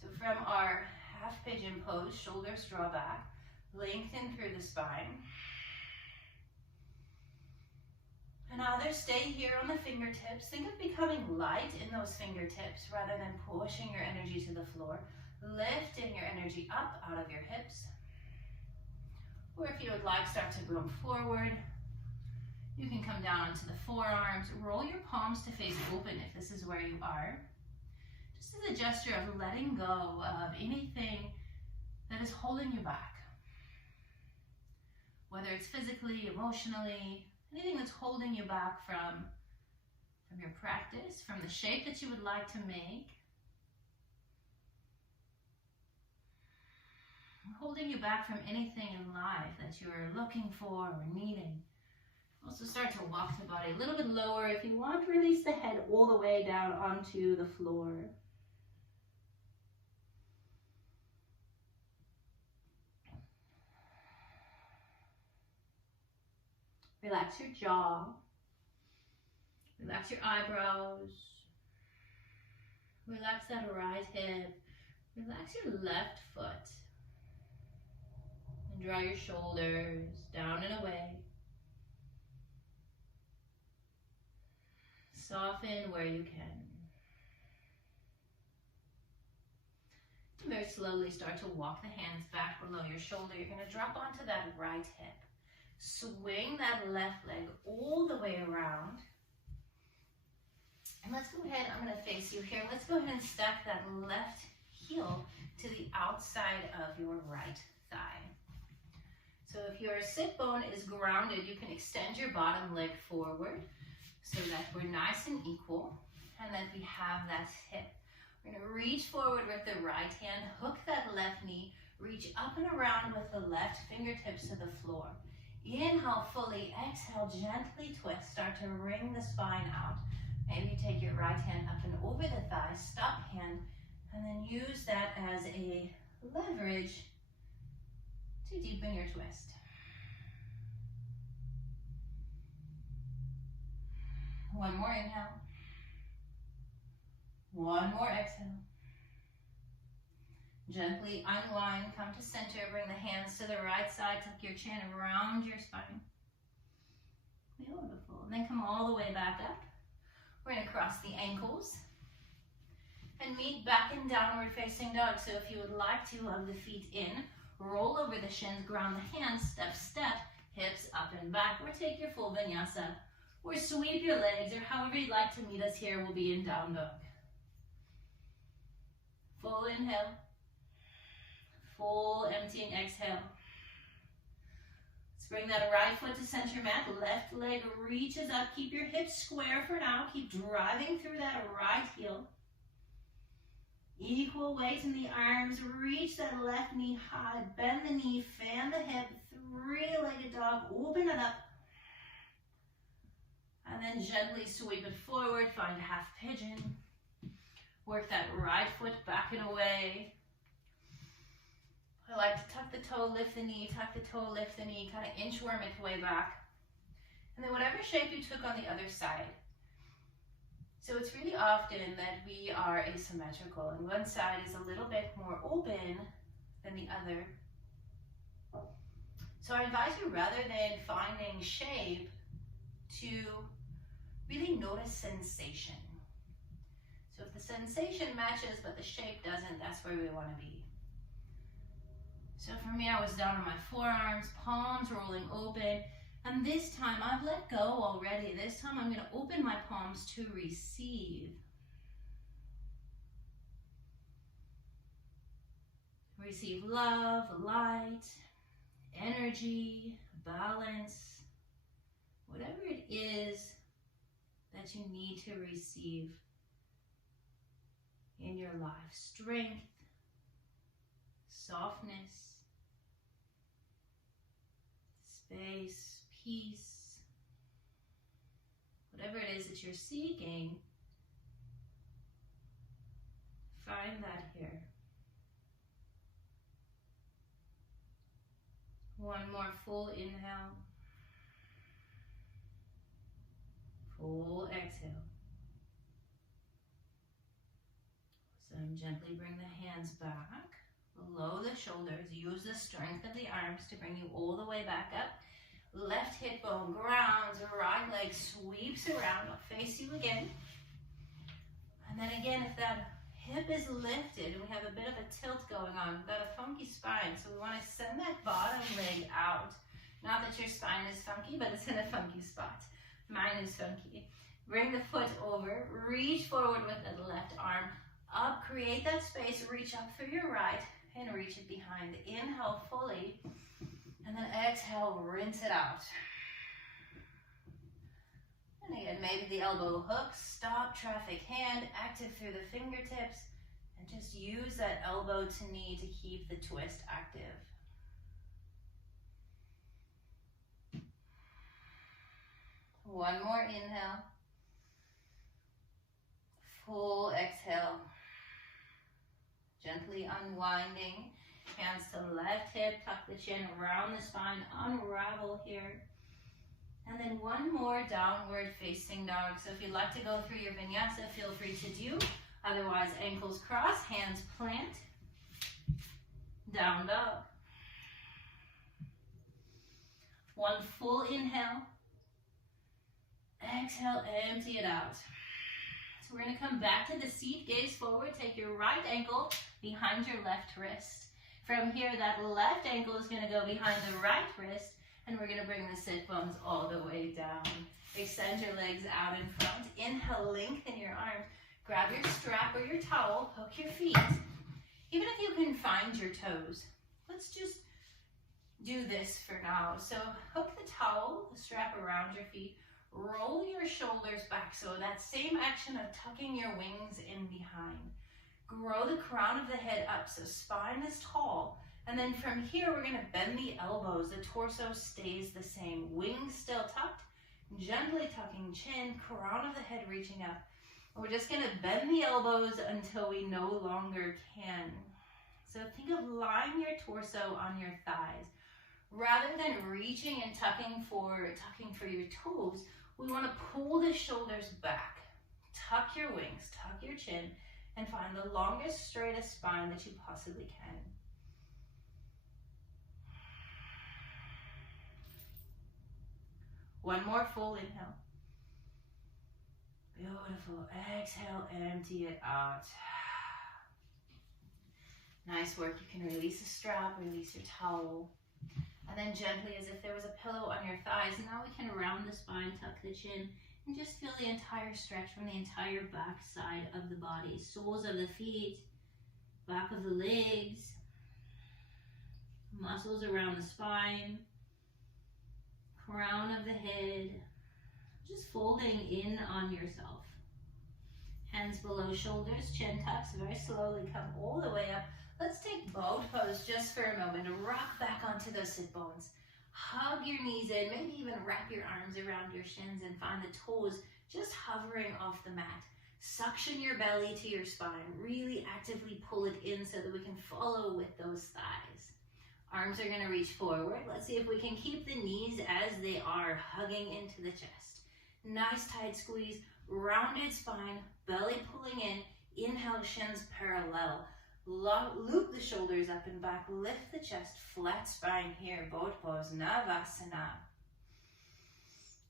So from our half pigeon pose, shoulders draw back, lengthen through the spine. And either stay here on the fingertips. Think of becoming light in those fingertips rather than pushing your energy to the floor. Lifting your energy up out of your hips. Or if you would like, start to roam forward. You can come down onto the forearms. Roll your palms to face open if this is where you are. Just as a gesture of letting go of anything that is holding you back. Whether it's physically, emotionally, anything that's holding you back from your practice, from the shape that you would like to make. Holding you back from anything in life that you're looking for or needing. Also start to walk the body a little bit lower. If you want, release the head all the way down onto the floor. Relax your jaw. Relax your eyebrows. Relax that right hip. Relax your left foot. And draw your shoulders down and away. Soften where you can. Very slowly start to walk the hands back below your shoulder. You're going to drop onto that right hip. Swing that left leg all the way around. And let's go ahead, I'm going to face you here. Let's go ahead and stack that left heel to the outside of your right thigh. So if your sit bone is grounded, you can extend your bottom leg forward so that we're nice and equal and that we have that hip. We're going to reach forward with the right hand, hook that left knee, reach up and around with the left fingertips to the floor. Inhale fully, exhale, gently twist. Start to wring the spine out. Maybe you take your right hand up and over the thigh, stop hand, and then use that as a leverage to deepen your twist. One more inhale. One more exhale. Gently unwind, come to center, bring the hands to the right side, tuck your chin around your spine. Beautiful. And then come all the way back up. We're going to cross the ankles and meet back in downward facing dog. So if you would like to hug the feet in, roll over the shins, ground the hands, step, step, hips up and back, or take your full vinyasa, or sweep your legs, or however you'd like to meet us here. We'll be in down dog. Full inhale. Full emptying exhale. Let's bring that right foot to center mat. Left leg reaches up. Keep your hips square for now. Keep driving through that right heel. Equal weight in the arms. Reach that left knee high. Bend the knee. Fan the hip. Three-legged dog. Open it up. And then gently sweep it forward. Find half pigeon. Work that right foot back and away. I like to tuck the toe, lift the knee, tuck the toe, lift the knee, kind of inchworm it way back. And then whatever shape you took on the other side. So it's really often that we are asymmetrical, and one side is a little bit more open than the other. So I advise you, rather than finding shape, to really notice sensation. So if the sensation matches but the shape doesn't, that's where we want to be. So for me, I was down on my forearms, palms rolling open, and this time I've let go already. This time I'm going to open my palms to receive. Receive love, light, energy, balance, whatever it is that you need to receive in your life. Strength, softness, space, peace, whatever it is that you're seeking, find that here. One more full inhale, full exhale. So gently bring the hands back below the shoulders. Use the strength of the arms to bring you all the way back up. Left hip bone grounds, right leg sweeps around. I'll face you again. And then again, if that hip is lifted and we have a bit of a tilt going on, we've got a funky spine, so we want to send that bottom leg out. Not that your spine is funky, but it's in a funky spot. Mine is funky. Bring the foot over, reach forward with the left arm up, create that space, reach up through your right and reach it behind. Inhale fully, and then exhale, rinse it out. And again, maybe the elbow hooks, stop, traffic hand, active through the fingertips, and just use that elbow to knee to keep the twist active. One more inhale. Full exhale. Gently unwinding. Hands to left hip, tuck the chin around the spine, unravel here. And then one more downward facing dog. So if you'd like to go through your vinyasa, feel free to do. Otherwise, ankles cross, hands plant. Down dog. One full inhale. Exhale, empty it out. So we're going to come back to the seat, gaze forward, take your right ankle behind your left wrist. From here, that left ankle is going to go behind the right wrist, and we're going to bring the sit bones all the way down. Extend your legs out in front. Inhale, lengthen your arms. Grab your strap or your towel, poke your feet. Even if you can find your toes, let's just do this for now. So hook the towel, the strap around your feet. Roll your shoulders back. So that same action of tucking your wings in behind. Grow the crown of the head up so spine is tall. And then from here, we're going to bend the elbows. The torso stays the same. Wings still tucked. Gently tucking chin, crown of the head reaching up. We're just going to bend the elbows until we no longer can. So think of lying your torso on your thighs. Rather than reaching and tucking for your toes, we want to pull the shoulders back. Tuck your wings, tuck your chin, and find the longest, straightest spine that you possibly can. One more full inhale. Beautiful. Exhale, empty it out. Nice work. You can release the strap, release your towel. And then gently, as if there was a pillow on your thighs, now we can round the spine, tuck the chin, and just feel the entire stretch from the entire back side of the body. Soles of the feet, back of the legs, muscles around the spine, crown of the head, just folding in on yourself. Hands below shoulders, chin tucks, very slowly come all the way up. Let's take boat pose just for a moment. Rock back onto those sit bones. Hug your knees in, maybe even wrap your arms around your shins and find the toes just hovering off the mat. Suction your belly to your spine. Really actively pull it in so that we can follow with those thighs. Arms are going to reach forward. Let's see if we can keep the knees as they are, hugging into the chest. Nice tight squeeze, rounded spine, belly pulling in. Inhale, shins parallel. Loop the shoulders up and back, lift the chest, flat spine here, boat pose, Navasana.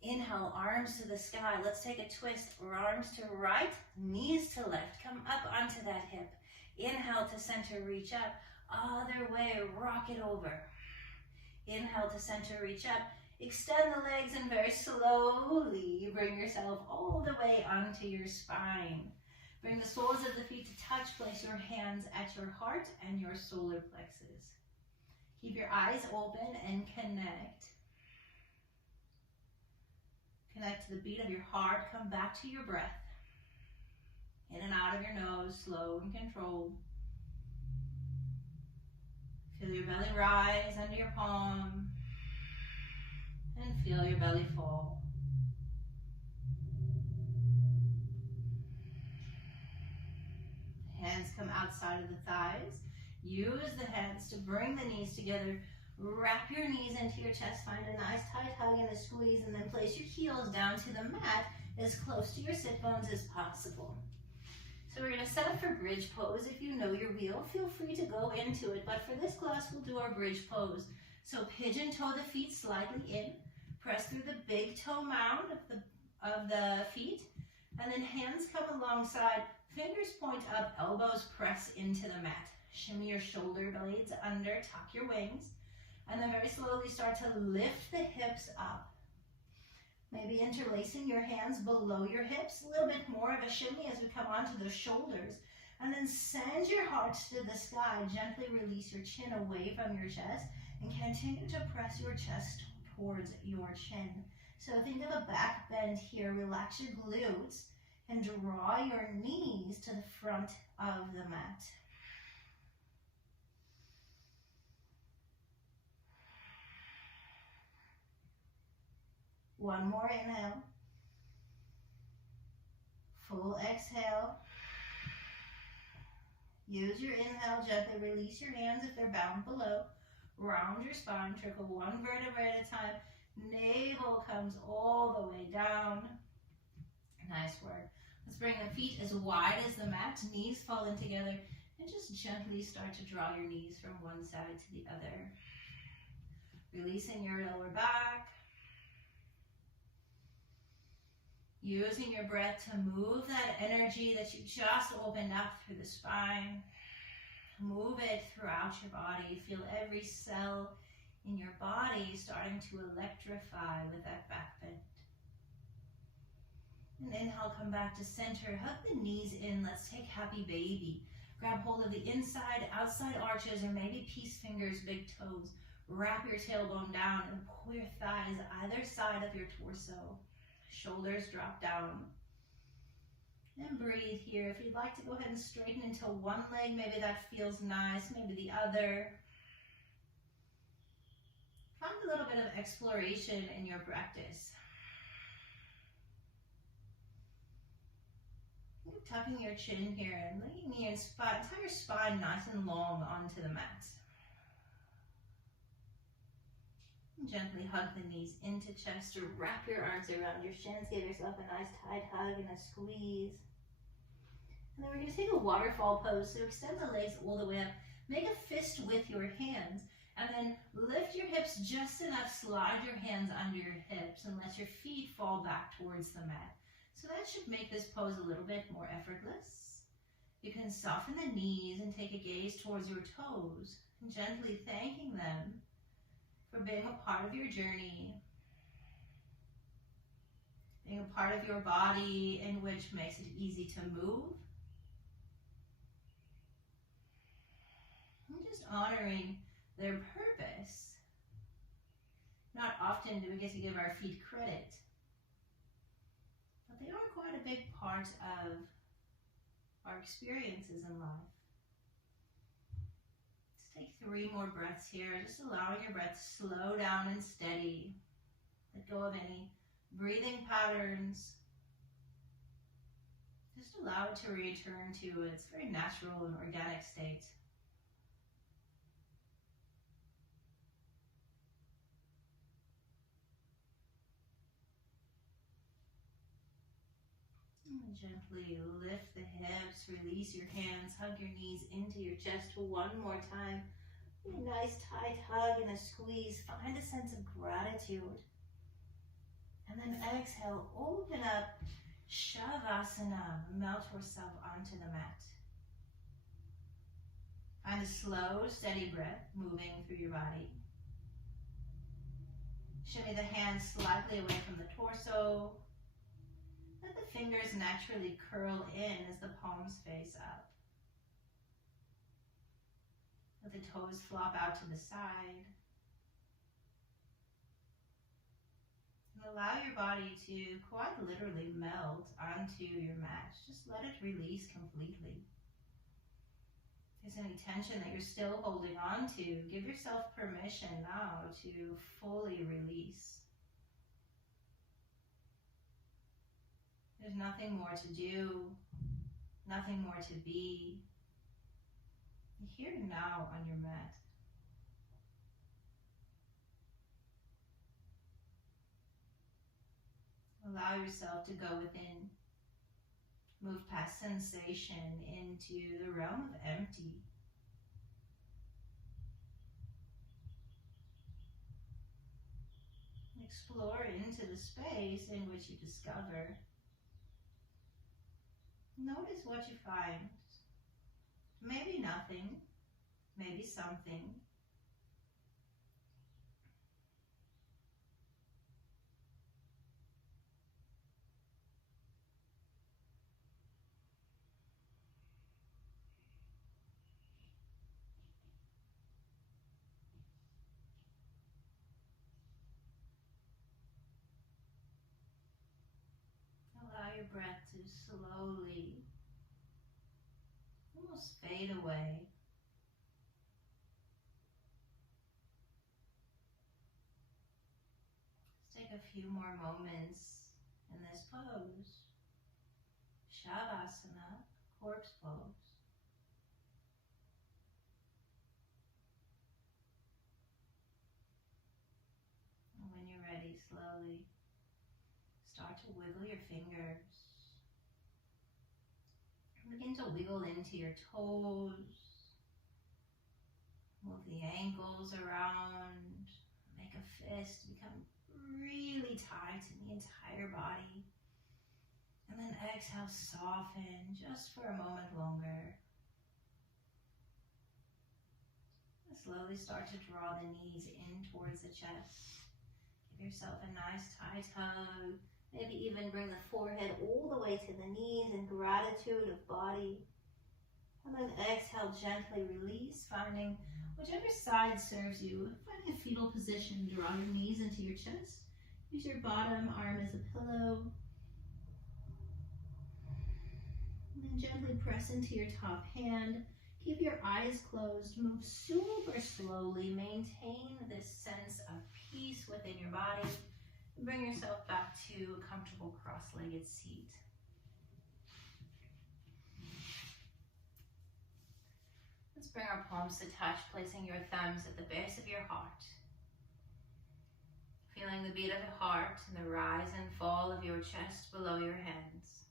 Inhale, arms to the sky. Let's take a twist, arms to right, knees to left. Come up onto that hip. Inhale to center, reach up. Other way, rock it over. Inhale to center, reach up. Extend the legs and very slowly bring yourself all the way onto your spine. Bring the soles of the feet to touch. Place your hands at your heart and your solar plexus. Keep your eyes open and connect. Connect to the beat of your heart. Come back to your breath. In and out of your nose, slow and controlled. Feel your belly rise under your palm. And feel your belly fall. Hands come outside of the thighs. Use the hands to bring the knees together. Wrap your knees into your chest. Find a nice tight hug and a squeeze, and then place your heels down to the mat as close to your sit bones as possible. So we're going to set up for bridge pose. If you know your wheel, feel free to go into it. But for this class, we'll do our bridge pose. So pigeon toe the feet slightly in. Press through the big toe mound of the feet. And then hands come alongside. Fingers point up, elbows press into the mat. Shimmy your shoulder blades under, tuck your wings. And then very slowly start to lift the hips up. Maybe interlacing your hands below your hips. A little bit more of a shimmy as we come onto the shoulders. And then send your heart to the sky. Gently release your chin away from your chest. And continue to press your chest towards your chin. So think of a back bend here. Relax your glutes. And draw your knees to the front of the mat. One more inhale. Full exhale. Use your inhale, gently release your hands if they're bound below. Round your spine, trickle one vertebra at a time. Navel comes all the way down. Nice work. Let's bring the feet as wide as the mat, knees fall in together, and just gently start to draw your knees from one side to the other. Releasing your lower back. Using your breath to move that energy that you just opened up through the spine. Move it throughout your body. Feel every cell in your body starting to electrify with that back bend. And inhale, come back to center. Hug the knees in. Let's take happy baby. Grab hold of the inside, outside arches, or maybe peace fingers, big toes. Wrap your tailbone down and pull your thighs either side of your torso. Shoulders drop down. And breathe here. If you'd like to go ahead and straighten into one leg, maybe that feels nice, maybe the other. Find a little bit of exploration in your practice. Tucking your chin here and laying your spine, tie your spine nice and long onto the mat. Gently hug the knees into chest or wrap your arms around your shins. Give yourself a nice tight hug and a squeeze. And then we're going to take a waterfall pose. So extend the legs all the way up. Make a fist with your hands. And then lift your hips just enough. Slide your hands under your hips and let your feet fall back towards the mat. So that should make this pose a little bit more effortless. You can soften the knees and take a gaze towards your toes. And gently thanking them for being a part of your journey, being a part of your body in which makes it easy to move. And just honoring their purpose. Not often do we get to give our feet credit, but they are quite a big part of our experiences in life. Take 3 more breaths here, just allowing your breath to slow down and steady. Let go of any breathing patterns. Just allow it to return to its very natural and organic state. And gently lift the hips, release your hands, hug your knees into your chest one more time. A nice tight hug and a squeeze. Find a sense of gratitude. And then exhale, open up, Shavasana. Melt yourself onto the mat. Find a slow, steady breath moving through your body. Shimmy the hands slightly away from the torso. Let the fingers naturally curl in as the palms face up. Let the toes flop out to the side. And allow your body to quite literally melt onto your mat. Just let it release completely. If there's any tension that you're still holding on to, give yourself permission now to fully release. There's nothing more to do, nothing more to be. You're here now on your mat. Allow yourself to go within. Move past sensation into the realm of empty. Explore into the space in which you discover. Notice what you find. Maybe nothing, maybe something. Allow your breath to slowly almost fade away. Let's take a few more moments in this pose. Shavasana, corpse pose. And when you're ready, slowly start to wiggle your fingers. Begin to wiggle into your toes. Move the ankles around. Make a fist become really tight to the entire body. And then exhale, soften just for a moment longer. And slowly start to draw the knees in towards the chest. Give yourself a nice tight hug. Maybe even bring the forehead all the way to the knees in gratitude of body. And then exhale, gently release, finding whichever side serves you. Find a fetal position, draw your knees into your chest. Use your bottom arm as a pillow. And then gently press into your top hand. Keep your eyes closed. Move super slowly. Maintain this sense of peace within your body. Bring yourself back to a comfortable cross-legged seat. Let's bring our palms to touch, placing your thumbs at the base of your heart. Feeling the beat of the heart and the rise and fall of your chest below your hands.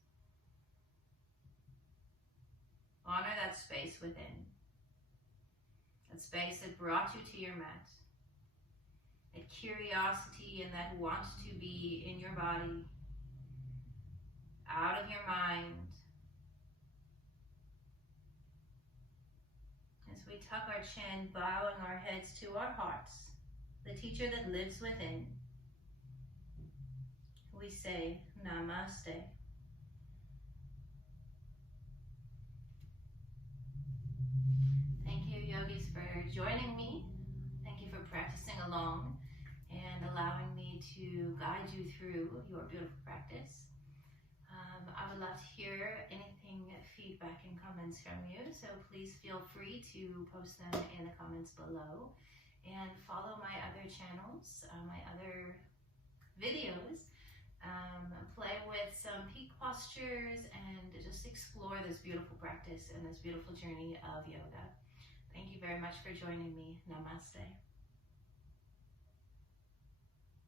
Honor that space within. That space that brought you to your mat. That curiosity and that want to be in your body, out of your mind. As we tuck our chin, bowing our heads to our hearts, the teacher that lives within, we say Namaste. Thank you, yogis, for joining me. Thank you for practicing along and allowing me to guide you through your beautiful practice. I would love to hear anything, feedback and comments from you, so please feel free to post them in the comments below. And follow my other channels, my other videos. Play with some peak postures and just explore this beautiful practice and this beautiful journey of yoga. Thank you very much for joining me. Namaste.